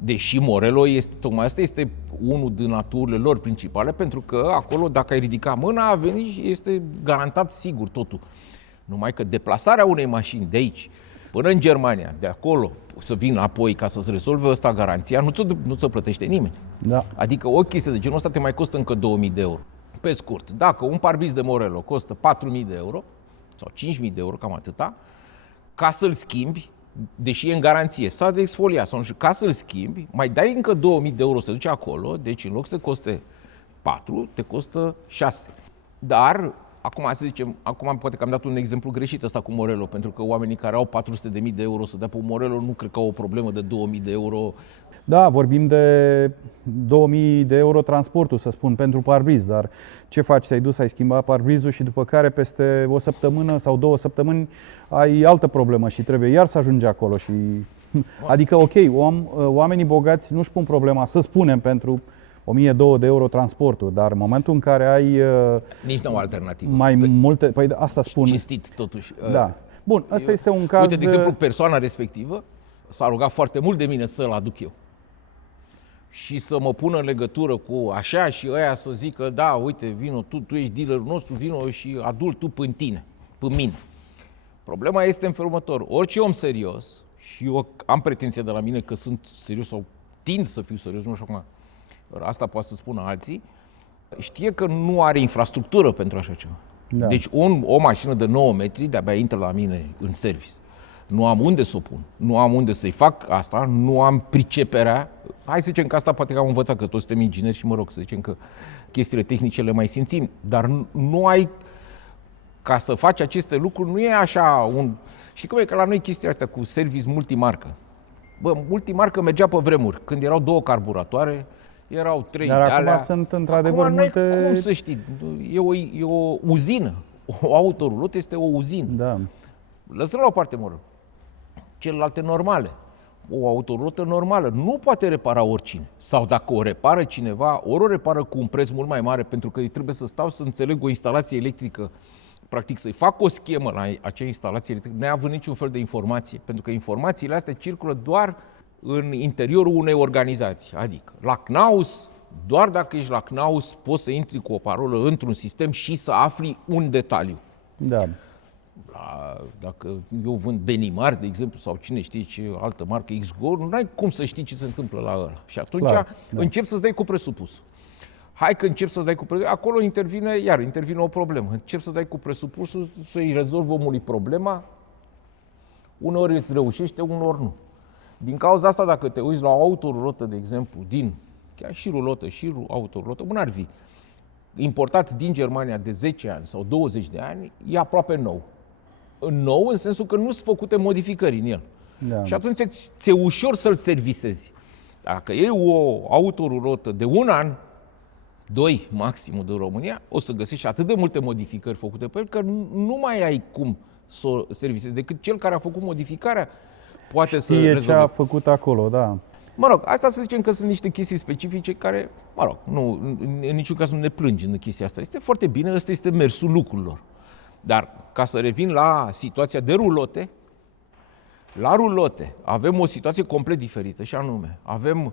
Deși Morello este, tocmai asta este unul din aturile lor principale, pentru că acolo, dacă ai ridica mâna, a venit și este garantat sigur totul. Numai că deplasarea unei mașini de aici până în Germania, de acolo, să vină apoi ca să-ți rezolve ăsta garanția, nu ți-o plătește nimeni. Da. Adică o chestie de genul ăsta te mai costă încă 2000 de euro. Pe scurt, dacă un parbriz de Morello costă 4000 de euro sau 5000 de euro, cam atâta, ca să-l schimbi, deși e în garanție, s-a de exfoliat sau nu știu, ca să-l schimbi, mai dai încă 2000 de euro să duci acolo, deci în loc să te coste 4, te costă 6. Dar Acum, să zicem, poate că am dat un exemplu greșit ăsta cu Morelo, pentru că oamenii care au 400.000 de euro să dea pe Morelo nu cred că au o problemă de 2.000 de euro. Da, vorbim de 2000 de euro transportul, să spun, pentru parbriz, dar ce faci? Te-ai dus, ai schimbat parbrizul și după care peste o săptămână sau 2 săptămâni ai altă problemă și trebuie iar să ajungi acolo. Adică, ok, oamenii bogați nu-și pun problema, să spunem, pentru 1002 de euro transportul, dar în momentul în care ai nici nu o alternativă. Mai multe, păi asta spun. Cinstit, totuși. Da. Bun, ăsta este un caz. Uite, de exemplu, persoana respectivă s-a rugat foarte mult de mine să-l aduc eu. Și să mă pună în legătură cu așa și ăia să zică, da, uite, vino tu ești dealerul nostru, vino și adu-l tu pe mine. Problema este în felul următor. Orice om serios, și eu am pretenția de la mine că sunt serios sau tind să fiu serios, nu știu acum, asta poate să spună alții, știe că nu are infrastructură pentru așa ceva. Da. Deci o mașină de 9 metri de-abia intră la mine în service. Nu am unde să o pun, nu am unde să-i fac asta, nu am priceperea. Hai să zicem că asta poate că am învățat, că toți suntem ingineri și să zicem că chestiile tehnice le mai simțim, dar nu ai, ca să faci aceste lucruri, nu e așa un... Și cum e că la noi chestia asta cu service multimarcă. Bă, multimarcă mergea pe vremuri, când erau 2 carburatoare, erau 3 de alea. Dar acum sunt într-adevăr multe... Cum să știi, e o uzină. O autorulotă este o uzină. Da. Lăsăm la o parte, celelalte normale. O autorulotă normală nu poate repara oricine. Sau dacă o repară cineva, ori o repară cu un preț mult mai mare, pentru că trebuie să stau să înțeleg o instalație electrică, practic să-i fac o schemă la acea instalație electrică, neavând niciun fel de informație. Pentru că informațiile astea circulă doar în interiorul unei organizații. Adică la CNAUS, doar dacă ești la CNAUS, poți să intri cu o parolă într-un sistem și să afli un detaliu. Da. Dacă eu vând Benimar, de exemplu, sau cine știe ce altă marcă XGO, nu ai cum să știi ce se întâmplă la ăla. Și atunci începi să-ți dai cu presupusul. Hai că începi să-ți dai cu presupusul, acolo intervine o problemă. Începi să-ți dai cu presupusul, să-i rezolvi omului problema, uneori îți reușește, uneori nu. Din cauza asta, dacă te uiți la o autorulotă, de exemplu, chiar și rulotă, și autorulotă, un RV, importat din Germania de 10 ani sau 20 de ani, e aproape nou. Nou în sensul că nu sunt făcute modificări în el. Da. Și atunci ți-e ușor să-l servisezi. Dacă e o autorulotă de 1 an, 2 maximul de România, o să găsești atât de multe modificări făcute pe el, că nu mai ai cum să o servisezi, decât cel care a făcut modificarea poate să rezolve. Ce a făcut acolo, da. Mă rog, asta să zicem că sunt niște chestii specifice care, mă rog, în niciun caz nu ne plângem de chestia asta. Este foarte bine, ăsta este mersul lucrurilor. Dar, ca să revin la situația de rulote, la rulote avem o situație complet diferită, și anume, avem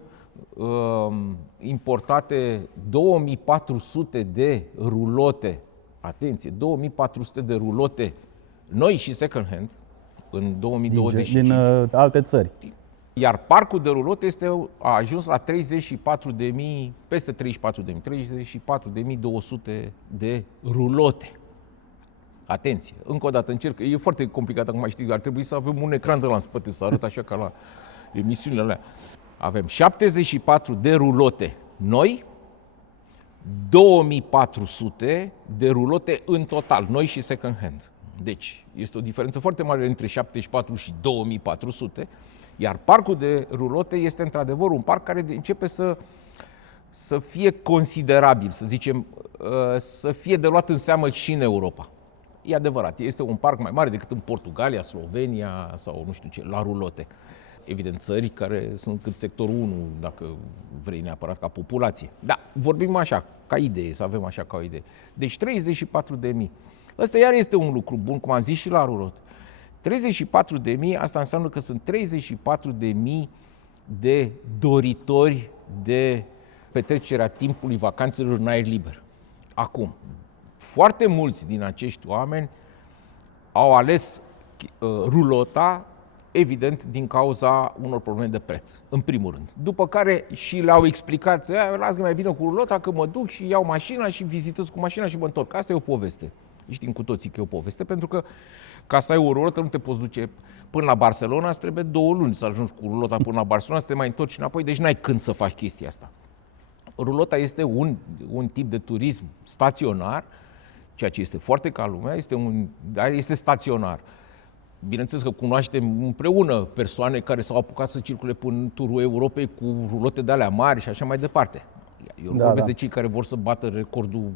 importate 2400 de rulote, atenție, 2400 de rulote noi și second hand în 2025. Din alte țări. Iar parcul de rulote a ajuns la 34.000, peste 34.000, 34.200 de rulote. Atenție, încă o dată încerc, e foarte complicat acum, știi, ar trebui să avem un ecran de la în spate, să arăt așa ca la emisiunile alea. Avem 74 de rulote noi, 2400 de rulote în total, noi și second hand. Deci, este o diferență foarte mare între 74 și 2400, iar parcul de rulote este într-adevăr un parc care începe să fie considerabil, să zicem, să fie de luat în seamă și în Europa. E adevărat, este un parc mai mare decât în Portugalia, Slovenia sau nu știu ce, la rulote. Evident, țări care sunt cât sectorul 1, dacă vrei neapărat ca populație. Da, vorbim așa, ca idee, să avem așa ca o idee. Deci 34.000. Ăsta iar este un lucru bun, cum am zis și la rulot. 34.000, asta înseamnă că sunt 34.000 de doritori de petrecerea timpului vacanțelor în aer liber. Acum, foarte mulți din acești oameni au ales rulota, evident, din cauza unor probleme de preț, în primul rând. După care și le-au explicat, lasă-mă mai bine cu rulota, că mă duc și iau mașina și vizitez cu mașina și mă întorc. Asta e o poveste. Știm cu toții că e o poveste, pentru că ca să ai o rulotă nu te poți duce până la Barcelona, îți trebuie 2 luni să ajungi cu rulota până la Barcelona, să te mai întorci înapoi, deci n-ai când să faci chestia asta. Rulota este un tip de turism staționar, ceea ce este foarte ca lumea, este staționar. Bineînțeles că cunoaștem împreună persoane care s-au apucat să circule până turul Europei cu rulote de alea mari și așa mai departe. Eu nu vorbesc de cei care vor să bată recordul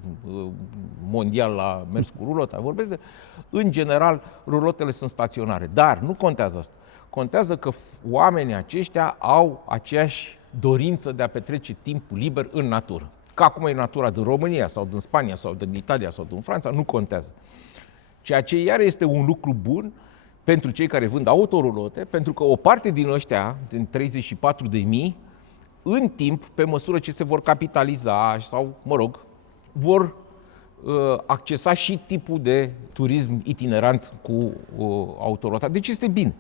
mondial la mers cu rulota. Vorbesc de, în general, rulotele sunt staționare. Dar nu contează asta. Contează că oamenii aceștia au aceeași dorință de a petrece timpul liber în natură. Că acum e natura din România sau din Spania sau din Italia sau din Franța, nu contează. Ceea ce iar este un lucru bun pentru cei care vând autorulote, pentru că o parte din ăștia, din 34.000, în timp, pe măsură ce se vor capitaliza sau, vor accesa și tipul de turism itinerant cu autorota. Deci este bine,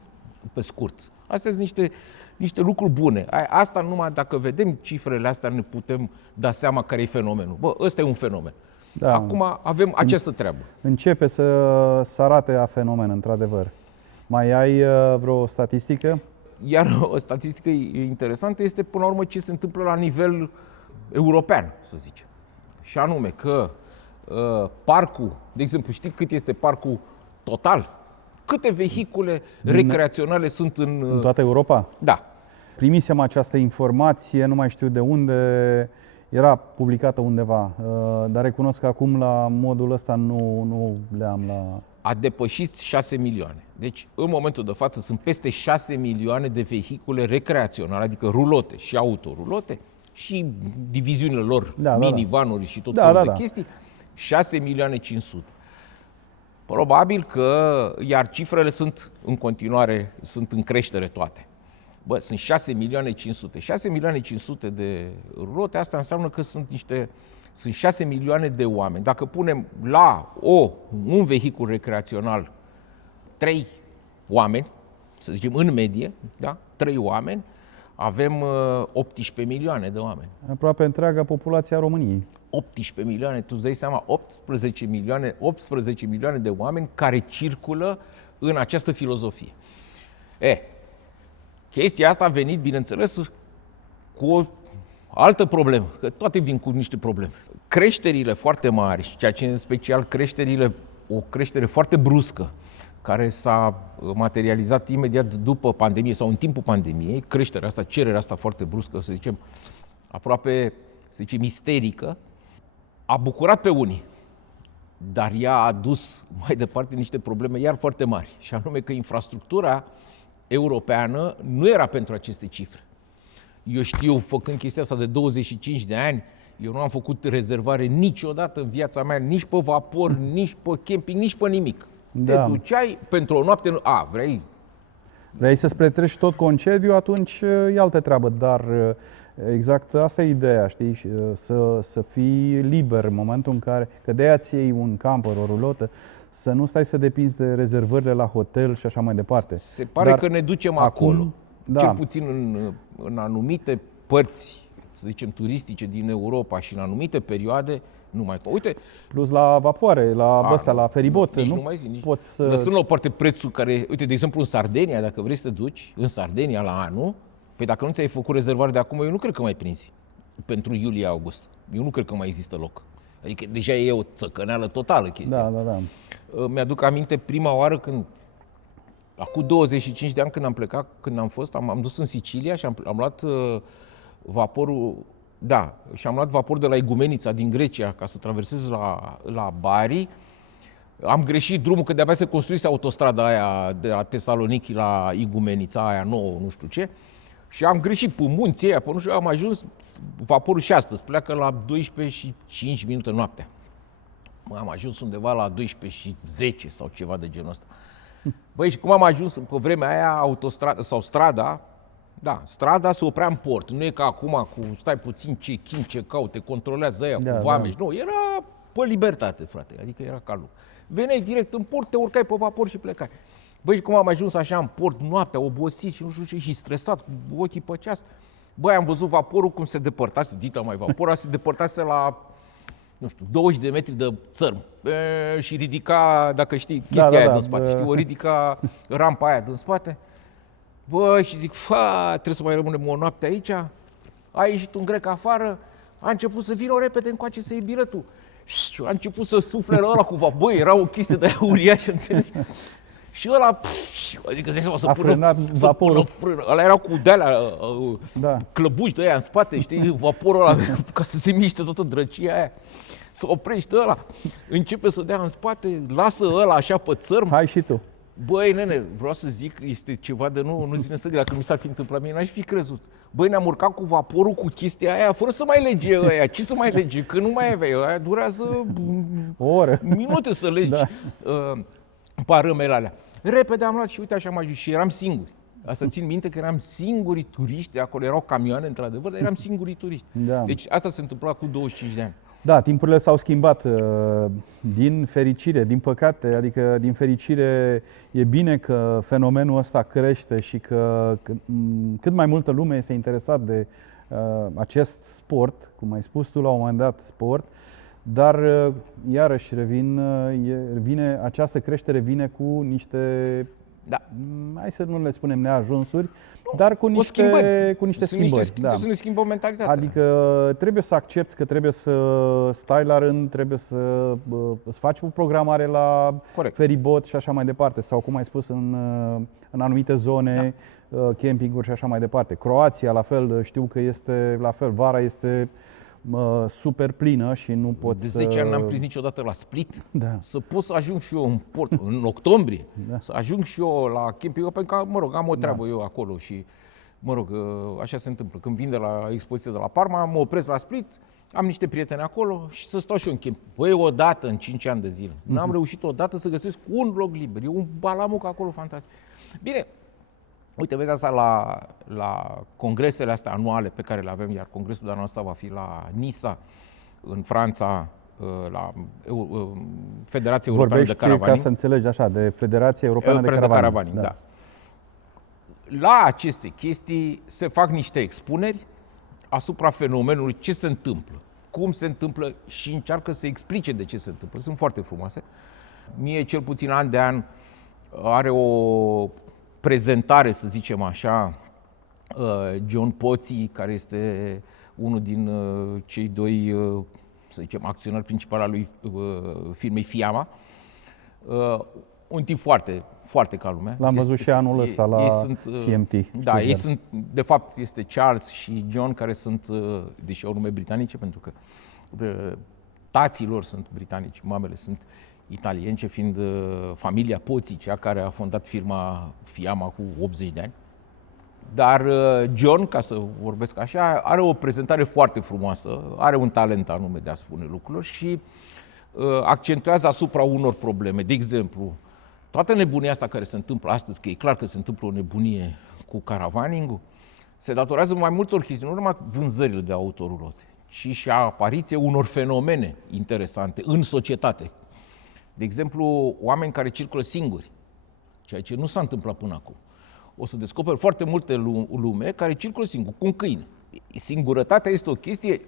pe scurt. Astea sunt niște lucruri bune. Asta numai dacă vedem cifrele astea ne putem da seama care e fenomenul. Ăsta e un fenomen. Da. Acum avem această treabă. Începe să arate a fenomen, într-adevăr. Mai ai vreo statistică? Iar o statistică interesantă este, până la urmă, ce se întâmplă la nivel european, să zicem. Și anume că parcul, de exemplu, știi cât este parcul total? Câte vehicule recreaționale sunt în toată Europa? Da. Primisem această informație, nu mai știu de unde, era publicată undeva, dar recunosc că acum la modul ăsta nu le-am la... A depășit 6 milioane. Deci, în momentul de față, sunt peste 6 milioane de vehicule recreaționale, adică rulote și autorulote și diviziunile lor, minivanuri și tot felul de chestii, 6 milioane 500. Probabil că, iar cifrele sunt în continuare, sunt în creștere toate. Sunt 6 milioane 500. 6 milioane 500 de rulote, asta înseamnă că sunt 6 milioane de oameni. Dacă punem la un vehicul recreațional 3 oameni, să zicem în medie, da? 3 oameni, avem 18 milioane de oameni. Aproape întreaga populație a României. 18 milioane, tu îți dai seama, 18 milioane de oameni care circulă în această filozofie. Chestia asta a venit, bineînțeles, cu o altă problemă, că toate vin cu niște probleme. Creșterile foarte mari, ceea ce în special o creștere foarte bruscă, care s-a materializat imediat după pandemie sau în timpul pandemiei, creșterea asta, cererea asta foarte bruscă, să zicem, aproape, să zicem, isterică, a bucurat pe unii, dar ea a adus mai departe niște probleme iar foarte mari, și anume că infrastructura europeană nu era pentru aceste cifre. Eu știu, făcând chestia asta de 25 de ani, eu nu am făcut rezervare niciodată în viața mea, nici pe vapor, nici pe camping, nici pe nimic. Da. Te duceai pentru o noapte, vrei să-ți petreci tot concediu, atunci e altă treabă, dar exact asta e ideea, știi, să fii liber în momentul în care, că de-aia ți iei un camper, o rulotă, să nu stai să depinzi de rezervările la hotel și așa mai departe. Se pare că ne ducem acolo, cel puțin în anumite părți, să zicem, turistice din Europa și în anumite perioade, nu mai... Uite, plus la vapoare, la feribot, nu mai zic, lăsând la o parte prețul care... Uite, de exemplu, în Sardenia, dacă vrei să te duci în Sardenia la anul, păi dacă nu ți-ai făcut rezervare de acum, eu nu cred că mai prinzi pentru iulie-august. Eu nu cred că mai există loc. Adică deja e o țăcăneală totală chestia asta. Da. Mi-aduc aminte prima oară când, acum 25 de ani când am plecat, când am dus în Sicilia și am luat vaporul, și am luat vapor de la Igumenița din Grecia ca să traversez la Bari. Am greșit drumul, că de-abia se construise autostrada aia de la Tesaloniki la Igumenița, aia nouă, nu știu ce. Și am greșit pe munții aia, nu știu, am ajuns, vaporul și astăzi pleacă la 12 și 5 minute noaptea. Am ajuns undeva la 12 și 10 sau ceva de genul ăsta. Băi, și cum am ajuns pe vremea aia, autostrada sau strada se oprea în port. Nu e ca acum stai puțin, check-in, check-out, te controlează aia cu vameș. Nu, era pe libertate, frate, adică era ca lucru. Veneai direct în port, te urcai pe vapor și plecai. Băi, și cum am ajuns așa în port noaptea, obosit și nu știu ce, și stresat, cu ochii pe ceas. Băi, am văzut vaporul cum se depărtase, vaporul se depărtase la, 20 de metri de țărm. Și ridica, dacă știi, chestia aia din spate, știi, o ridica rampa aia din spate. Băi, și zic, trebuie să mai rămânem o noapte aici. A ieșit un grec afară, a început să vină repede încoace să iei biletul. Și a început să sufle la ăla cu vapor. Băi, era o chestie de aia uriașă, înțelegi? Și ăla, adică să pună frână. Ăla era cu de-alea, clăbuși de aia în spate, știi, vaporul ăla, ca să se miște toată drăcia aia. Să oprește ăla, începe să dea în spate, lasă ăla așa pe țărm. Hai și tu. Băi, nene, vreau să zic, este ceva de nu ține să dacă mi s-ar fi întâmplat mie, n-aș fi crezut. Băi, ne-am urcat cu vaporul, cu chestia aia, fără să mai lege aia. Ce să mai lege? Că nu mai aveai, aia durează o oră. Minute să legi parâmele alea. Repede am luat și uite așa am ajuns și eram singuri. Asta țin minte că eram singurii turiști, acolo erau camioane într-adevăr, dar eram singurii turiști. Da. Deci asta se întâmpla cu 25 de ani. Da, timpurile s-au schimbat, din fericire, din păcate, adică din fericire e bine că fenomenul ăsta crește și că cât mai multă lume este interesat de acest sport, cum ai spus tu la un moment dat, sport, dar iarăși această creștere vine cu niște, hai să nu le spunem neajunsuri, dar cu niște schimbări. Să ne schimbăm mentalitatea. Adică trebuie să accepti că trebuie să stai la rând, trebuie să îți faci o programare la feribot și așa mai departe. Sau cum ai spus, în anumite zone, campinguri și așa mai departe. Croația, la fel, știu că este la fel, vara este super plină și nu pot de 10 ani n-am prins niciodată la Split. Da. Să pot să ajung și eu în port în octombrie. Să ajung și eu la camping, pentru că, mă rog, am o treabă eu acolo și, mă rog, așa se întâmplă. Când vin de la expoziție de la Parma, mă opresc la Split, am niște prieteni acolo și să stau și eu în camp. Băi, odată în 5 ani de zile. N-am reușit odată să găsesc un loc liber. E un balamuc acolo fantastic. Bine, uite, vezi asta la congresele astea anuale pe care le avem, iar congresul de anul ăsta va fi la Nisa, în Franța, la Federația Europeană de Caravaning. Vorbești, ca să înțelegi așa, de Federația Europeană de Caravaning. Da. La aceste chestii se fac niște expuneri asupra fenomenului, ce se întâmplă, cum se întâmplă și încearcă să explice de ce se întâmplă. Sunt foarte frumoase. Mie, cel puțin an de an, are o prezentare, să zicem așa, John Poții, care este unul din cei doi, să zicem, acționari principali al lui firmei Fiamma. Un tip foarte, foarte ca lumea. L-am văzut și anul ăsta la CMT. Da, ei sunt, de fapt, este Charles și John, care sunt, deși au nume britanice, pentru că tații lor sunt britanici, mamele sunt italience, fiind familia Poții, cea care a fondat firma Fiamma cu 80 de ani. Dar John, ca să vorbesc așa, are o prezentare foarte frumoasă, are un talent anume de a spune lucruri și accentuează asupra unor probleme. De exemplu, toată nebunia asta care se întâmplă astăzi, că e clar că se întâmplă o nebunie cu caravaning-ul, se datorează mai multor chestiuni, nu numai vânzările de autorulote, ci și a apariției unor fenomene interesante în societate. De exemplu, oameni care circulă singuri, ceea ce nu s-a întâmplat până acum. O să descoperi foarte multe lume care circulă singur, cu un câine. Singurătatea este o chestie,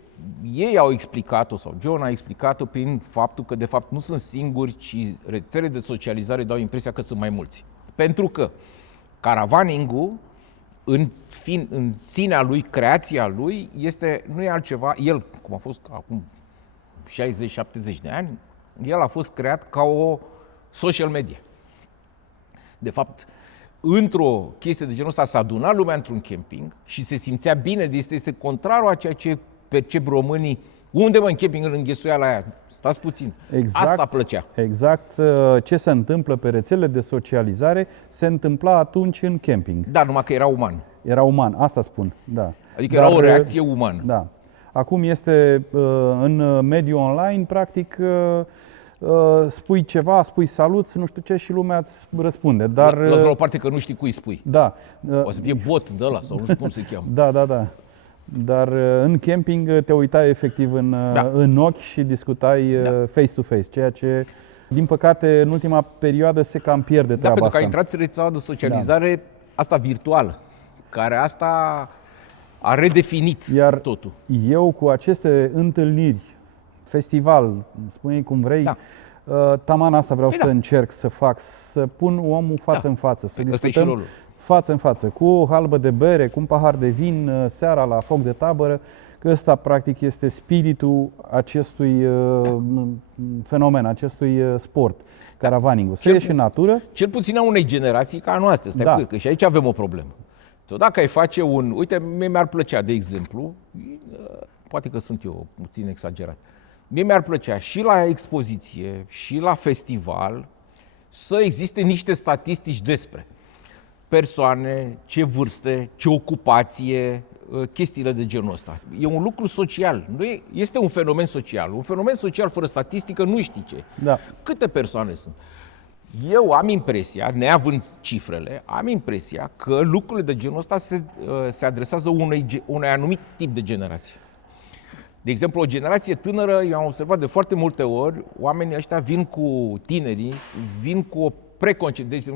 ei au explicat-o, sau John a explicat-o prin faptul că de fapt nu sunt singuri, ci rețele de socializare dau impresia că sunt mai mulți. Pentru că caravaning-ul, în sinea lui, creația lui, nu e altceva, el, cum a fost acum 60-70 de ani, el a fost creat ca o social media. De fapt, într-o chestie de genul ăsta s-a adunat lumea într-un camping și se simțea bine, este contrarul a ceea ce percep românii. Unde mă, în camping, în înghesuiala aia? Stați puțin. Exact, asta plăcea. Exact ce se întâmplă pe rețelele de socializare se întâmpla atunci în camping. Da, numai că era uman. Era uman, asta spun, da. Adică era o reacție umană. Da. Acum este în mediul online, practic, spui ceva, spui salut, nu știu ce și lumea îți răspunde. Dar lăs la o parte că nu știi cui spui. Da. O să fie bot de ăla sau nu știu cum se cheamă. Da. Dar în camping te uitai efectiv în ochi și discutai face-to-face, ceea ce, din păcate, în ultima perioadă se cam pierde treaba asta. Pentru că a intrat rețeaua de socializare asta virtuală, care asta a redefinit totul. Eu cu aceste întâlniri, festival, spune cum vrei, taman asta vreau să încerc să fac, să pun omul față în față, să discutăm față în față, cu o halbă de bere, cu un pahar de vin, seara la foc de tabără, că că ăsta practic este spiritul acestui fenomen, acestui sport, caravaningul. Să ieși în natură. Cel puțin a unei generații ca a noastră, că și aici avem o problemă. Dacă ai face uite, mie mi-ar plăcea, de exemplu, poate că sunt eu puțin exagerat, mie mi-ar plăcea și la expoziție și la festival să existe niște statistici despre persoane, ce vârste, ce ocupație, chestiile de genul ăsta. E un lucru social, este un fenomen social. Un fenomen social fără statistică nu știi ce. Da. Câte persoane sunt? Eu am impresia, neavând cifrele, am impresia că lucrurile de genul ăsta se adresează unui anumit tip de generație. De exemplu, o generație tânără, eu am observat de foarte multe ori, oamenii ăștia tinerii vin cu o preconcepție. Deci,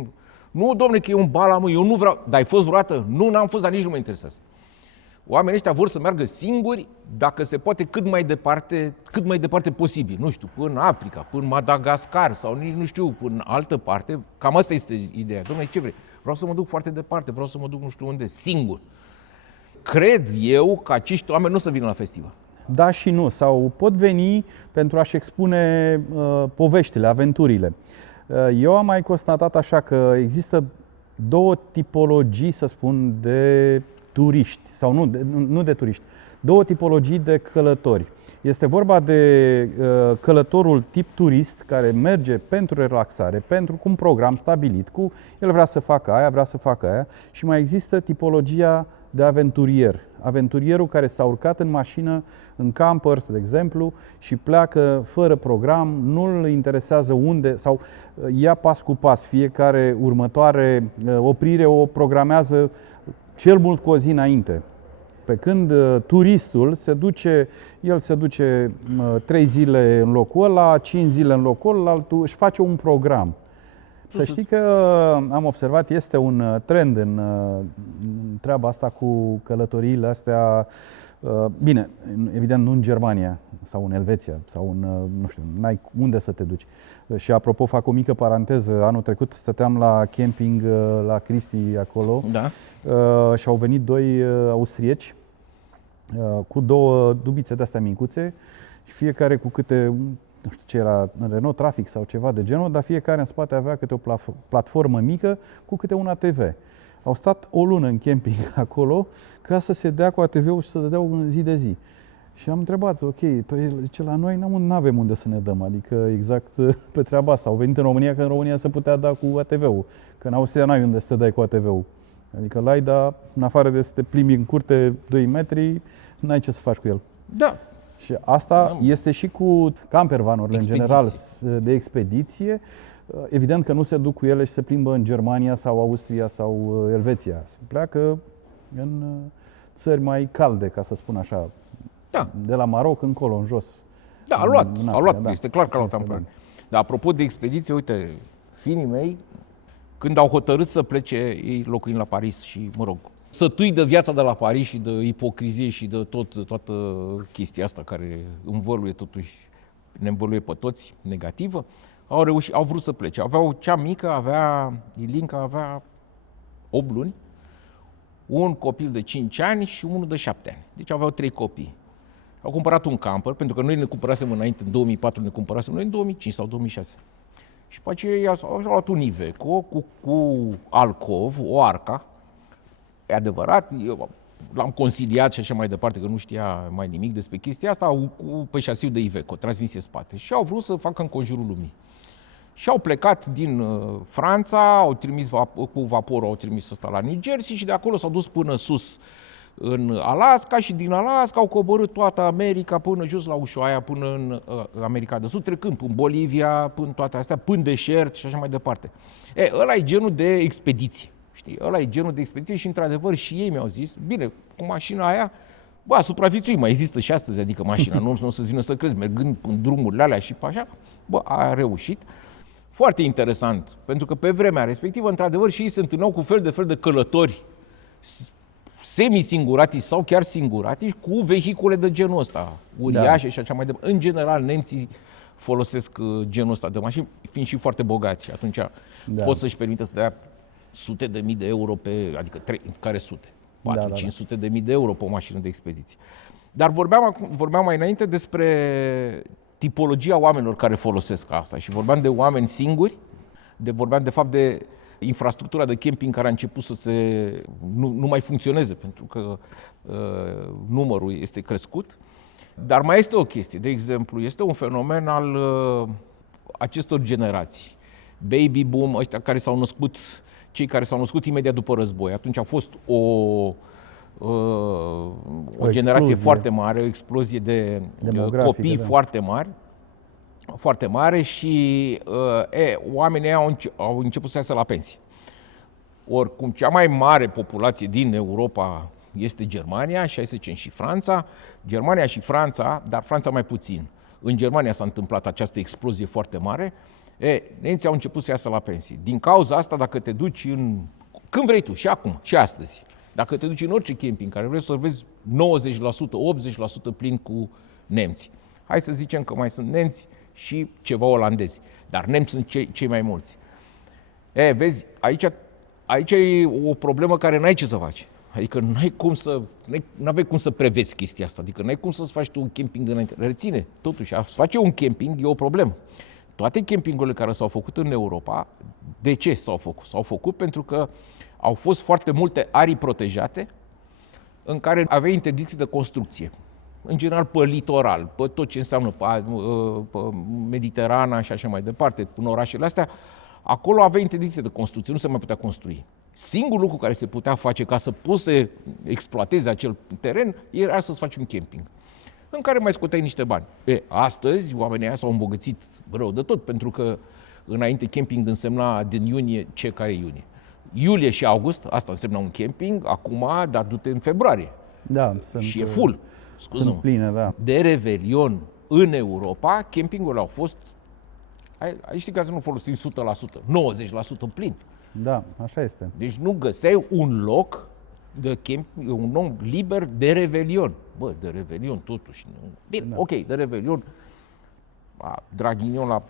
nu, domnule, că e un bal, eu nu vreau, dar ai fost vreodată? Nu, n-am fost, dar nici nu mă interesează. Oamenii ăștia vor să meargă singuri, dacă se poate, cât mai departe posibil. Nu știu, până în Africa, până în Madagascar sau nici nu știu, până în altă parte. Cam asta este ideea. Dom'le, ce vrei? Vreau să mă duc foarte departe, vreau să mă duc nu știu unde, singur. Cred eu că acești oameni nu să vină la festival. Da și nu, sau pot veni pentru a-și expune poveștile, aventurile. Eu am mai constatat așa că există două tipologii, să spun, de turiști, sau nu de turiști, două tipologii de călători. Este vorba de călătorul tip turist care merge pentru relaxare, cu un program stabilit, el vrea să facă aia, vrea să facă aia, și mai există tipologia de aventurier. Aventurierul care s-a urcat în mașină, în camper, de exemplu, și pleacă fără program, nu îl interesează unde, sau ia pas cu pas, fiecare următoare oprire o programează cel mult cu o zi înainte. Pe când turistul se duce 3 zile în locul ăla, 5 zile în locul ăla, își face un program. Să știi că am observat, este un trend în treaba asta cu călătoriile astea. Bine, evident nu în Germania sau în Elveția sau nu știu, n-ai unde să te duci. Și apropo, fac o mică paranteză, anul trecut stăteam la camping la Cristi acolo, da. Și au venit 2 austrieci cu 2 dubițe de-astea micuțe și fiecare cu câte, nu știu ce era, Renault Trafic sau ceva de genul, dar fiecare în spate avea câte o platformă mică cu câte un ATV. Au stat o lună în camping acolo ca să se dea cu ATV-ul și să dădeau în zi de zi. Și am întrebat, ok, păi zice, la noi nu avem unde să ne dăm, adică exact pe treaba asta. Au venit în România, că în România se putea da cu ATV-ul, că în Austria n-ai unde să te dai cu ATV-ul. Adică l-ai, dar în afară de să te plimbi în curte 2 metri, n-ai ce să faci cu el. Da. Și asta este și cu campervanurile în general de expediție. Evident că nu se duc cu ele și se plimbă în Germania sau Austria sau Elveția. Se pleacă în țări mai calde, ca să spun așa. Da. De la Maroc încolo, în jos. Da, a luat. Da. Este clar că a luat amploare. Dar apropo de expediție, uite, finii mei, când au hotărât să plece, ei locuind la Paris și, sătui de viața de la Paris și de ipocrizie și de toată chestia asta care ne învăluie pe toți, negativă, au vrut să plece. Cea mică Ilinca avea 8 luni, un copil de 5 ani și unul de 7 ani. Deci aveau 3 copii. Au cumpărat un camper, pentru că noi ne cumpărasem înainte, în 2004 ne cumpărasem noi în 2005 sau 2006. Și pe aceea au luat un Iveco cu alcov, o Arca. E adevărat, eu l-am consiliat și așa mai departe, că nu știa mai nimic despre chestia asta, pe șasiu de Iveco, transmisie spate. Și au vrut să facă înconjurul lumii. Și au plecat din Franța, au trimis cu vaporul, au trimis ăsta la New Jersey și de acolo s-au dus până sus în Alaska și din Alaska au coborât toată America până jos la Ushuaia, până în America de Sud, trecând până Bolivia, până toate astea, până deșert și așa mai departe. Ăla e genul de expediție. Știi? Ăla e genul de expediție și, într-adevăr, și ei mi-au zis, bine, cu mașina aia, a supraviețuit, mai există și astăzi, adică mașina, nu o să-ți vină să crezi, mergând în drumurile alea și pe așa, a reușit. Foarte interesant, pentru că pe vremea respectivă, într-adevăr, și ei se întâlneau cu fel de călători semi-singuratici sau chiar singuratici cu vehicule de genul ăsta, uriașe și așa mai departe. În general, nemții folosesc genul ăsta de mașini, fiind și foarte bogați. Atunci pot să-și permită să dea sute de mii de euro adică care sute? 400-500 de mii de euro pe o mașină de expediție. Dar vorbeam mai înainte despre tipologia oamenilor care folosesc asta și vorbeam de oameni singuri, vorbeam de fapt de infrastructura de camping care a început să nu mai funcționeze pentru că numărul este crescut. Dar mai este o chestie, de exemplu, este un fenomen al acestor generații. Baby boom, ăștia care s-au născut, cei care s-au născut imediat după război. Atunci a fost o generație foarte mare, o explozie de copii foarte mare și oamenii au început să iasă la pensie. Oricum, cea mai mare populație din Europa este Germania și hai să zicem și Franța. Germania și Franța, dar Franța mai puțin. În Germania s-a întâmplat această explozie foarte mare. Nemții au început să iasă la pensie. Din cauza asta, dacă te duci când vrei tu, și acum, și astăzi, dacă te duci în orice camping care vrei să vezi 90%, 80% plin cu nemți. Hai să zicem că mai sunt nemți și ceva olandezi, dar nemți sunt cei mai mulți. Vezi, aici e o problemă care n-ai ce să faci. Adică n-aveai cum să prevezi chestia asta, adică n-ai cum să-ți faci tu un camping înainte. Reține, totuși, a face un camping e o problemă. Toate campingurile care s-au făcut în Europa, de ce s-au făcut? S-au făcut pentru că au fost foarte multe arii protejate în care aveai interdicții de construcție. În general pe litoral, pe tot ce înseamnă pe Mediterana și așa mai departe, în orașele astea, acolo aveai interdicție de construcție, nu se mai putea construi. Singurul lucru care se putea face ca să poți să exploatezi acel teren era să-ți faci un camping, în care mai scoteai niște bani. Astăzi oamenii ăia s-au îmbogățit rău de tot, pentru că înainte camping însemna din iunie, care iunie? Iulie și august, asta însemna un camping, acum, dar du-te în februarie. Da, și e full. Sunt pline, da. De Revelion în Europa, campingurile au fost, știi că să nu folosim 100%, 90% plin. Da, așa este. Deci nu găseai un loc de camping, un loc liber de Revelion. Bă, de Revelion totuși. Bine, da. Ok, de Revelion, Draghignon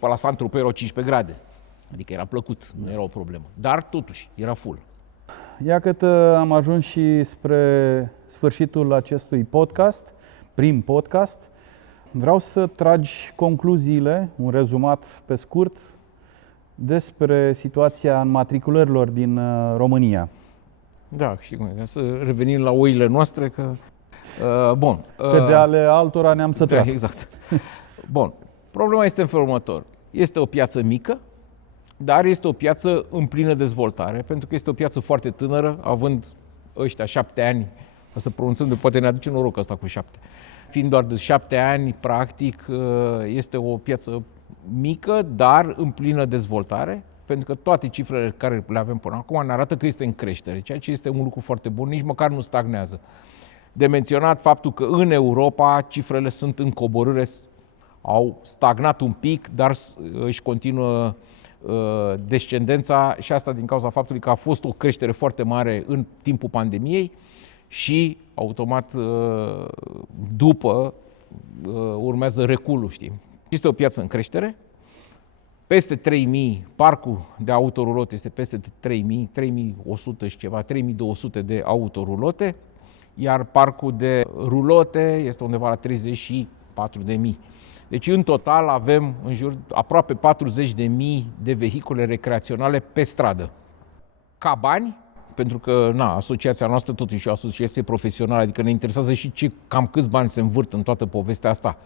pe la Saint-Tropez erau 15 grade. Adică era plăcut, nu era o problemă. Dar totuși, era full. Iată, am ajuns și spre sfârșitul acestui podcast, prim podcast. Vreau să tragi concluziile, un rezumat pe scurt, despre situația înmatriculărilor din România. Da, știi cum e, să revenim la oile noastre, că... bun. Că de ale altora ne-am săturat. Da, exact. Bun. Problema este în felul următor. Este o piață mică, dar este o piață în plină dezvoltare, pentru că este o piață foarte tânără, având ăștia 7 ani, să pronunțăm de poate ne aduce noroc ăsta cu 7. Fiind doar de 7 ani, practic, este o piață mică, dar în plină dezvoltare, pentru că toate cifrele care le avem până acum ne arată că este în creștere, ceea ce este un lucru foarte bun, nici măcar nu stagnează. De menționat faptul că în Europa cifrele sunt în coborâre, au stagnat un pic, dar își continuă descendența și asta din cauza faptului că a fost o creștere foarte mare în timpul pandemiei și automat după urmează reculul, știi. Este o piață în creștere, peste 3.000, parcul de autorulote este peste 3.000, 3.100 și ceva, 3.200 de autorulote, iar parcul de rulote este undeva la 34.000. Deci în total avem în jur aproape 40.000 de vehicule recreaționale pe stradă. Ca bani, pentru că asociația noastră totuși e o asociație profesională, adică ne interesează și cam câți bani se învârt în toată povestea asta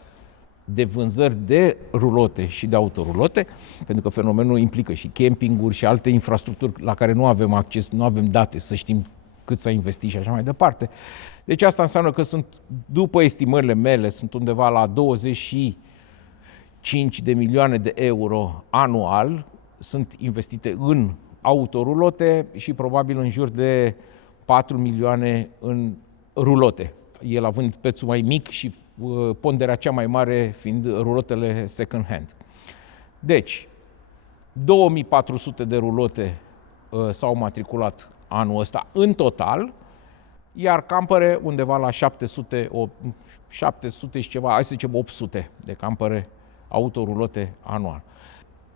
de vânzări de rulote și de autorulote, pentru că fenomenul implică și campinguri și alte infrastructuri la care nu avem acces, nu avem date să știm cât s-a investit și așa mai departe. Deci asta înseamnă că după estimările mele, sunt undeva la 25 de milioane de euro anual sunt investite în autorulote și probabil în jur de 4 milioane în rulote. El având prețul mai mic și ponderea cea mai mare fiind rulotele second hand. Deci, 2400 de rulote s-au matriculat anul ăsta în total, iar campere undeva la 700 și ceva, hai să zicem 800 de campere autorulote anual.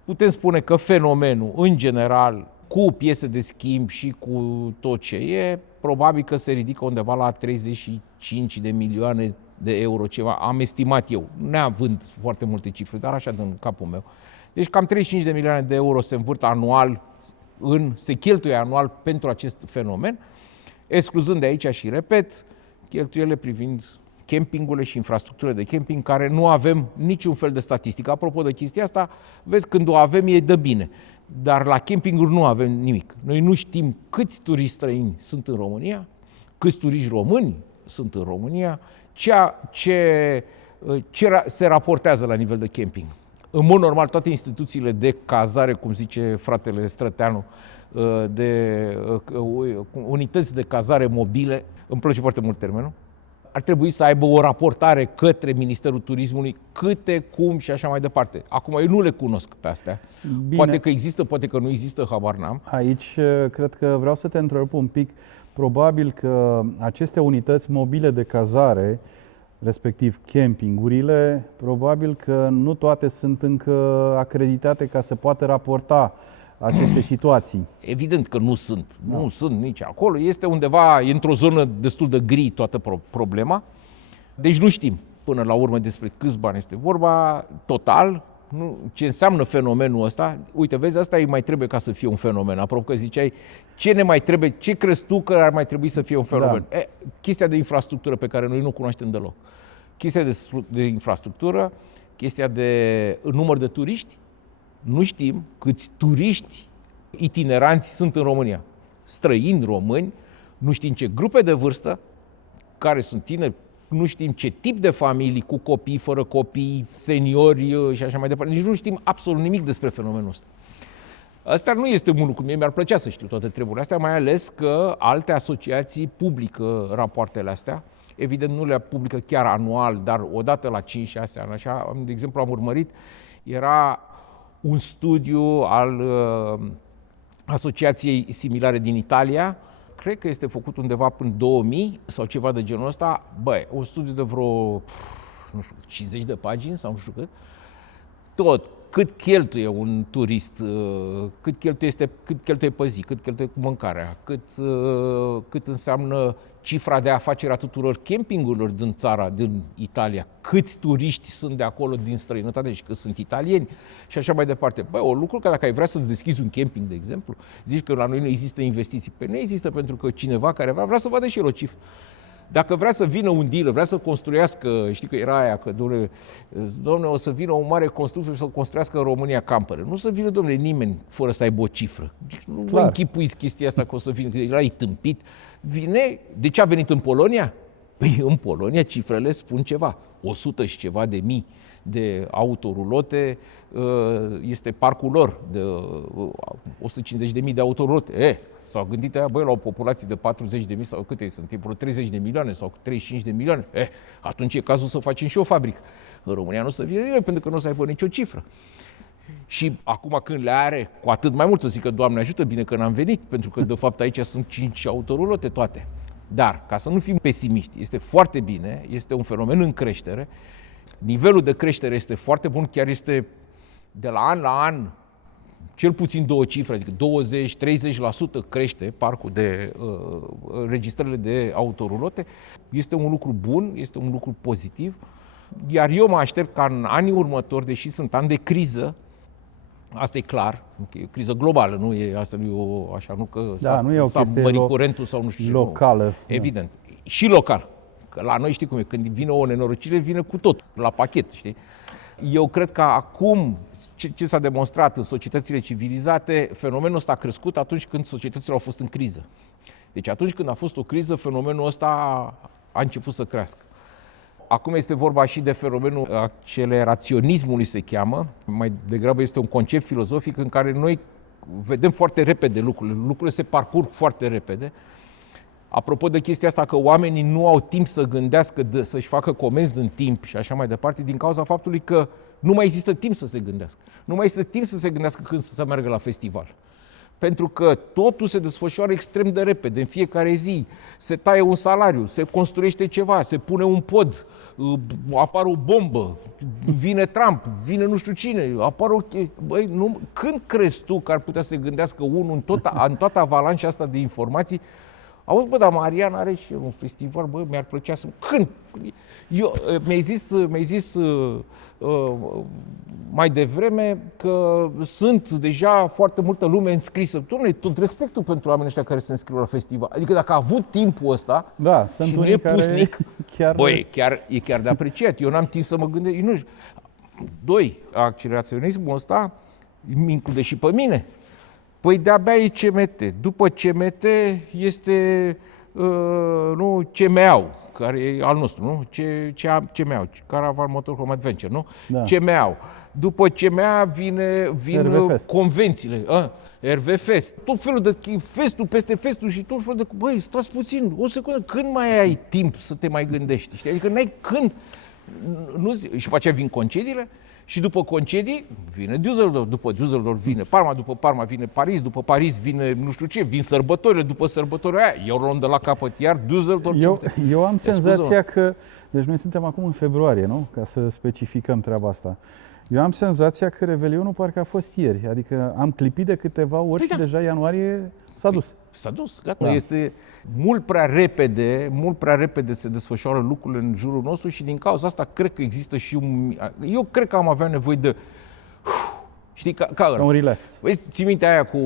Putem spune că fenomenul, în general, cu piese de schimb și cu tot ce e, probabil că se ridică undeva la 35 de milioane de euro, ceva, am estimat eu, neavând foarte multe cifre, dar așa din capul meu. Deci cam 35 de milioane de euro se învârt anual, se cheltuie anual pentru acest fenomen, excluzând de aici și, repet, cheltuielile privind campingurile și infrastructurile de camping, care nu avem niciun fel de statistică. Apropo de chestia asta, vezi, când o avem e de bine, dar la campinguri nu avem nimic. Noi nu știm câți turiști străini sunt în România, câți turiști români sunt în România, ce se raportează la nivel de camping. În mod normal, toate instituțiile de cazare, cum zice fratele Străteanu, de unități de cazare mobile, îmi place foarte mult termenul, ar trebui să aibă o raportare către Ministerul Turismului, câte, cum și așa mai departe. Acum, eu nu le cunosc pe astea. Bine. Poate că există, poate că nu există, habar n-am. Aici cred că vreau să te întrerup un pic. Probabil că aceste unități mobile de cazare, respectiv campingurile, probabil că nu toate sunt încă acreditate ca să poată raporta aceste situații. Evident că nu sunt. Da. Nu sunt nici acolo. Este undeva, e într-o zonă destul de gri toată problema. Deci nu știm până la urmă despre câți bani este vorba total, ce înseamnă fenomenul ăsta. Uite, vezi, asta îi mai trebuie ca să fie un fenomen. Apropo că ziceai, ce ne mai trebuie, ce crezi tu că ar mai trebui să fie un fenomen? Da. Chestia de infrastructură pe care noi nu cunoaștem deloc. Chestia de infrastructură, chestia de număr de turiști. Nu știm câți turiști itineranți sunt în România. Străini, români, nu știm ce grupe de vârstă, care sunt tineri, nu știm ce tip de familii, cu copii, fără copii, seniori și așa mai departe. Nici nu știm absolut nimic despre fenomenul ăsta. Asta nu este un lucru, mie mi-ar plăcea să știu toate treburile astea, mai ales că alte asociații publică rapoartele astea. Evident, nu le publică chiar anual, dar odată la 5-6 ani. Așa, de exemplu, am urmărit, era un studiu al asociației similare din Italia, cred că este făcut undeva până 2000 sau ceva de genul ăsta. Băi, un studiu de vreo, nu știu, 50 de pagini sau nu știu cât. Tot, cât cheltuie un turist, cât cheltuie pe zi, cât cheltuie cu mâncarea, cât înseamnă cifra de afaceri a tuturor campingurilor din țara, din Italia, câți turiști sunt de acolo din străinătate și că sunt italieni și așa mai departe. Băi, un lucru că dacă ai vrea să-ți deschizi un camping, de exemplu, zici că la noi nu există investiții. Pe nu există pentru că cineva care vrea să vadă și el o cifră. Dacă vrea să vină un dealer, vrea să construiască, știi că era aia, că domnule, o să vină un mare constructor și să construiască în România campere. Nu să vină, domnule, nimeni fără să aibă o cifră. Nu vă închipuiți chestia asta că o să vină, că era tâmpit. Vine, de ce a venit în Polonia? Păi în Polonia cifrele spun ceva, 100 și ceva de mii de autorulote, este parcul lor, de 150.000 de autorulote. S-au gândit aia, băi, la o populație de 40.000 sau câte sunt, vreo 30 de milioane sau 35 de milioane. Atunci e cazul să facem și o fabrică. În România nu o să vină nimeni, pentru că nu o să aibă nicio cifră. Și acum când le are, cu atât mai mult să zică, Doamne ajută, bine că n-am venit, pentru că de fapt aici sunt 5 autorulote toate. Dar, ca să nu fim pesimiști, este foarte bine, este un fenomen în creștere, nivelul de creștere este foarte bun, chiar este de la an la an, cel puțin două cifre, adică 20-30% crește parcul de registrările de autorulote. Este un lucru bun, este un lucru pozitiv, iar eu mă aștept ca în anii următori, deși sunt ani de criză, asta e clar, e o criză globală, nu e, asta nu e o, așa, nu că s-a mărit curentul sau nu știu ce. Locală. Nu. Evident. Și local. Că la noi știi cum e, când vine o nenorocire, vine cu tot, la pachet, știi? Eu cred că acum, ce s-a demonstrat în societățile civilizate, fenomenul ăsta a crescut atunci când societățile au fost în criză. Deci atunci când a fost o criză, fenomenul ăsta a început să crească. Acum este vorba și de fenomenul acceleraționismului, se cheamă. Mai degrabă este un concept filozofic în care noi vedem foarte repede lucrurile. Lucrurile se parcurg foarte repede. Apropo de chestia asta că oamenii nu au timp să gândească, să-și facă comenzi din timp și așa mai departe, din cauza faptului că nu mai există timp să se gândească. Nu mai există timp să se gândească când să meargă la festival. Pentru că totul se desfășoară extrem de repede, în fiecare zi. Se taie un salariu, se construiește ceva, se pune un pod, apare o bombă, vine Trump, vine nu știu cine, apare o... Băi, când crezi tu că ar putea să se gândească unul în toată avalanșa asta de informații Auzi, bă, dar Marian are și un festival, bă, mi-ar plăcea să... Când? Mi-ai zis mai devreme că sunt deja foarte multă lume înscrisă. Doamne, tot respectul pentru oamenii ăștia care se înscriu la festival. Adică dacă a avut timpul ăsta sunt și nu e pusnic, chiar... băi, e chiar de apreciat. Eu n-am timp să mă gândesc. Nu știu. 2. Acceleraționismul ăsta îmi include și pe mine. Păi de-abia e CMT. După CMT este CMA-ul, care e al nostru, nu? CMA-ul, Caravan Motorhome Adventure, nu? Da. CMA-ul. După CMA vin convențiile. RV Fest. Tot felul de festul peste festul și tot felul de... Băi, stați puțin, o secundă, când mai ai timp să te mai gândești? Știi? Adică n-ai când... Și pe aceea vin concediile și după concedii vine Düsseldorf, după Düsseldorf vine Parma, după Parma vine Paris, după Paris vine nu știu ce, vin sărbătorile, după sărbătorile aia, eu luăm de la capăt iar Düsseldorf. Eu am senzația că, deci noi suntem acum în februarie, nu? Ca să specificăm treaba asta. Eu am senzația că Revelionul parcă a fost ieri, adică am clipit de câteva ori și deja ianuarie s-a dus. S-a dus, gata, este mult prea repede se desfășoară lucrurile în jurul nostru și din cauza asta cred că există și eu cred că am avea nevoie de, știi, ca un relax. Băi, ții minte aia cu,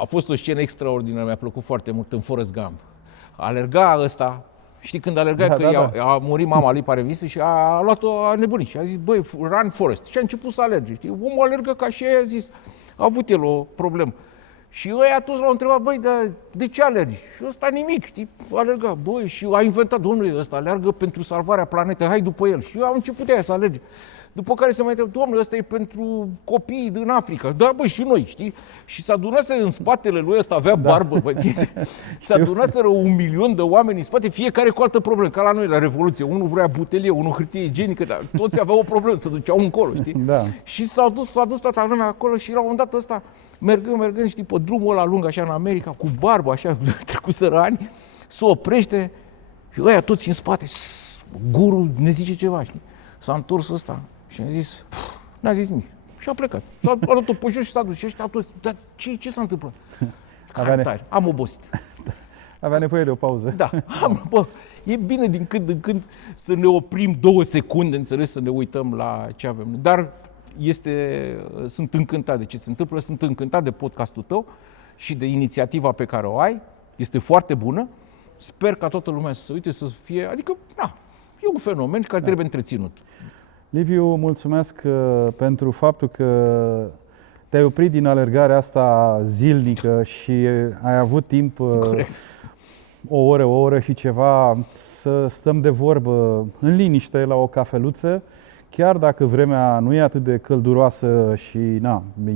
a fost o scenă extraordinară, mi-a plăcut foarte mult în Forrest Gump. Alerga ăsta, știi când alerga, a murit mama lui Parevis și a luat-o, a nebunit și a zis, băi, run Forrest. Și a început să alerge, știi, omul alergă ca și a zis, a avut el o problemă. Și ăia toți l-au întrebat, băi, dar de ce alergi? Și ăsta nimic, știi, alerga, băi, și a inventat, domnule, ăsta alergă pentru salvarea planetei, hai după el. Și eu am început de aia să alerge. După care se mai întreb, domnule, ăsta e pentru copiii din Africa. Da, băi, și noi, știi? Și s-a adunat în spatele lui, ăsta avea barbă, băi, s-a adunat 1.000.000 de oameni în spate, fiecare cu altă problemă, ca la noi la Revoluție. Unul vrea butelie, unul hârtie igienică, dar toți aveau o problemă, se duceau încolo, știi? Da. Și s-a dus toată lumea acolo și la un moment dat ăsta, mergând, știi, pe drumul ăla lung, așa, în America, cu barbă, așa, trecuseră ani, se oprește și ăia toți în spate, guru ne zice ceva, știi? S-a întors ăsta și a zis, n-a zis nimic. Și a plecat. A luat-o pe jos și s-a dus. Și ăștia toți, dar ce s-a întâmplat? Am obosit. Avea nevoie de o pauză. Da, e bine din când în când să ne oprim 2 secunde, înțeles, să ne uităm la ce avem. Dar sunt încântat de ce se întâmplă, sunt încântat de podcastul tău și de inițiativa pe care o ai. Este foarte bună. Sper ca toată lumea să se uite, să fie, adică, e un fenomen care trebuie întreținut. Liviu, mulțumesc pentru faptul că te-ai oprit din alergarea asta zilnică și ai avut timp o oră și ceva să stăm de vorbă în liniște la o cafeluță, chiar dacă vremea nu e atât de călduroasă și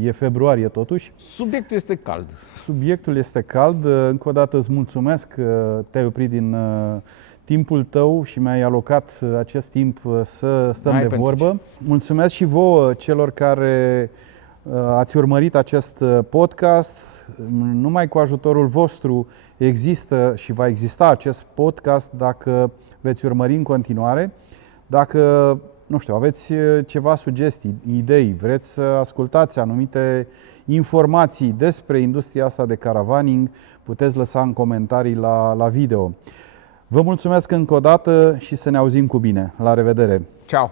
e februarie totuși. Subiectul este cald. Subiectul este cald. Încă o dată îți mulțumesc că te-ai oprit din timpul tău și mi-ai alocat acest timp să stăm de vorbă. Mulțumesc și vouă, celor care ați urmărit acest podcast. Numai cu ajutorul vostru există și va exista acest podcast dacă veți urmări în continuare. Dacă, nu știu, aveți ceva sugestii, idei, vreți să ascultați anumite informații despre industria asta de caravaning, puteți lăsa în comentarii la video. Vă mulțumesc încă o dată și să ne auzim cu bine. La revedere! Ciao!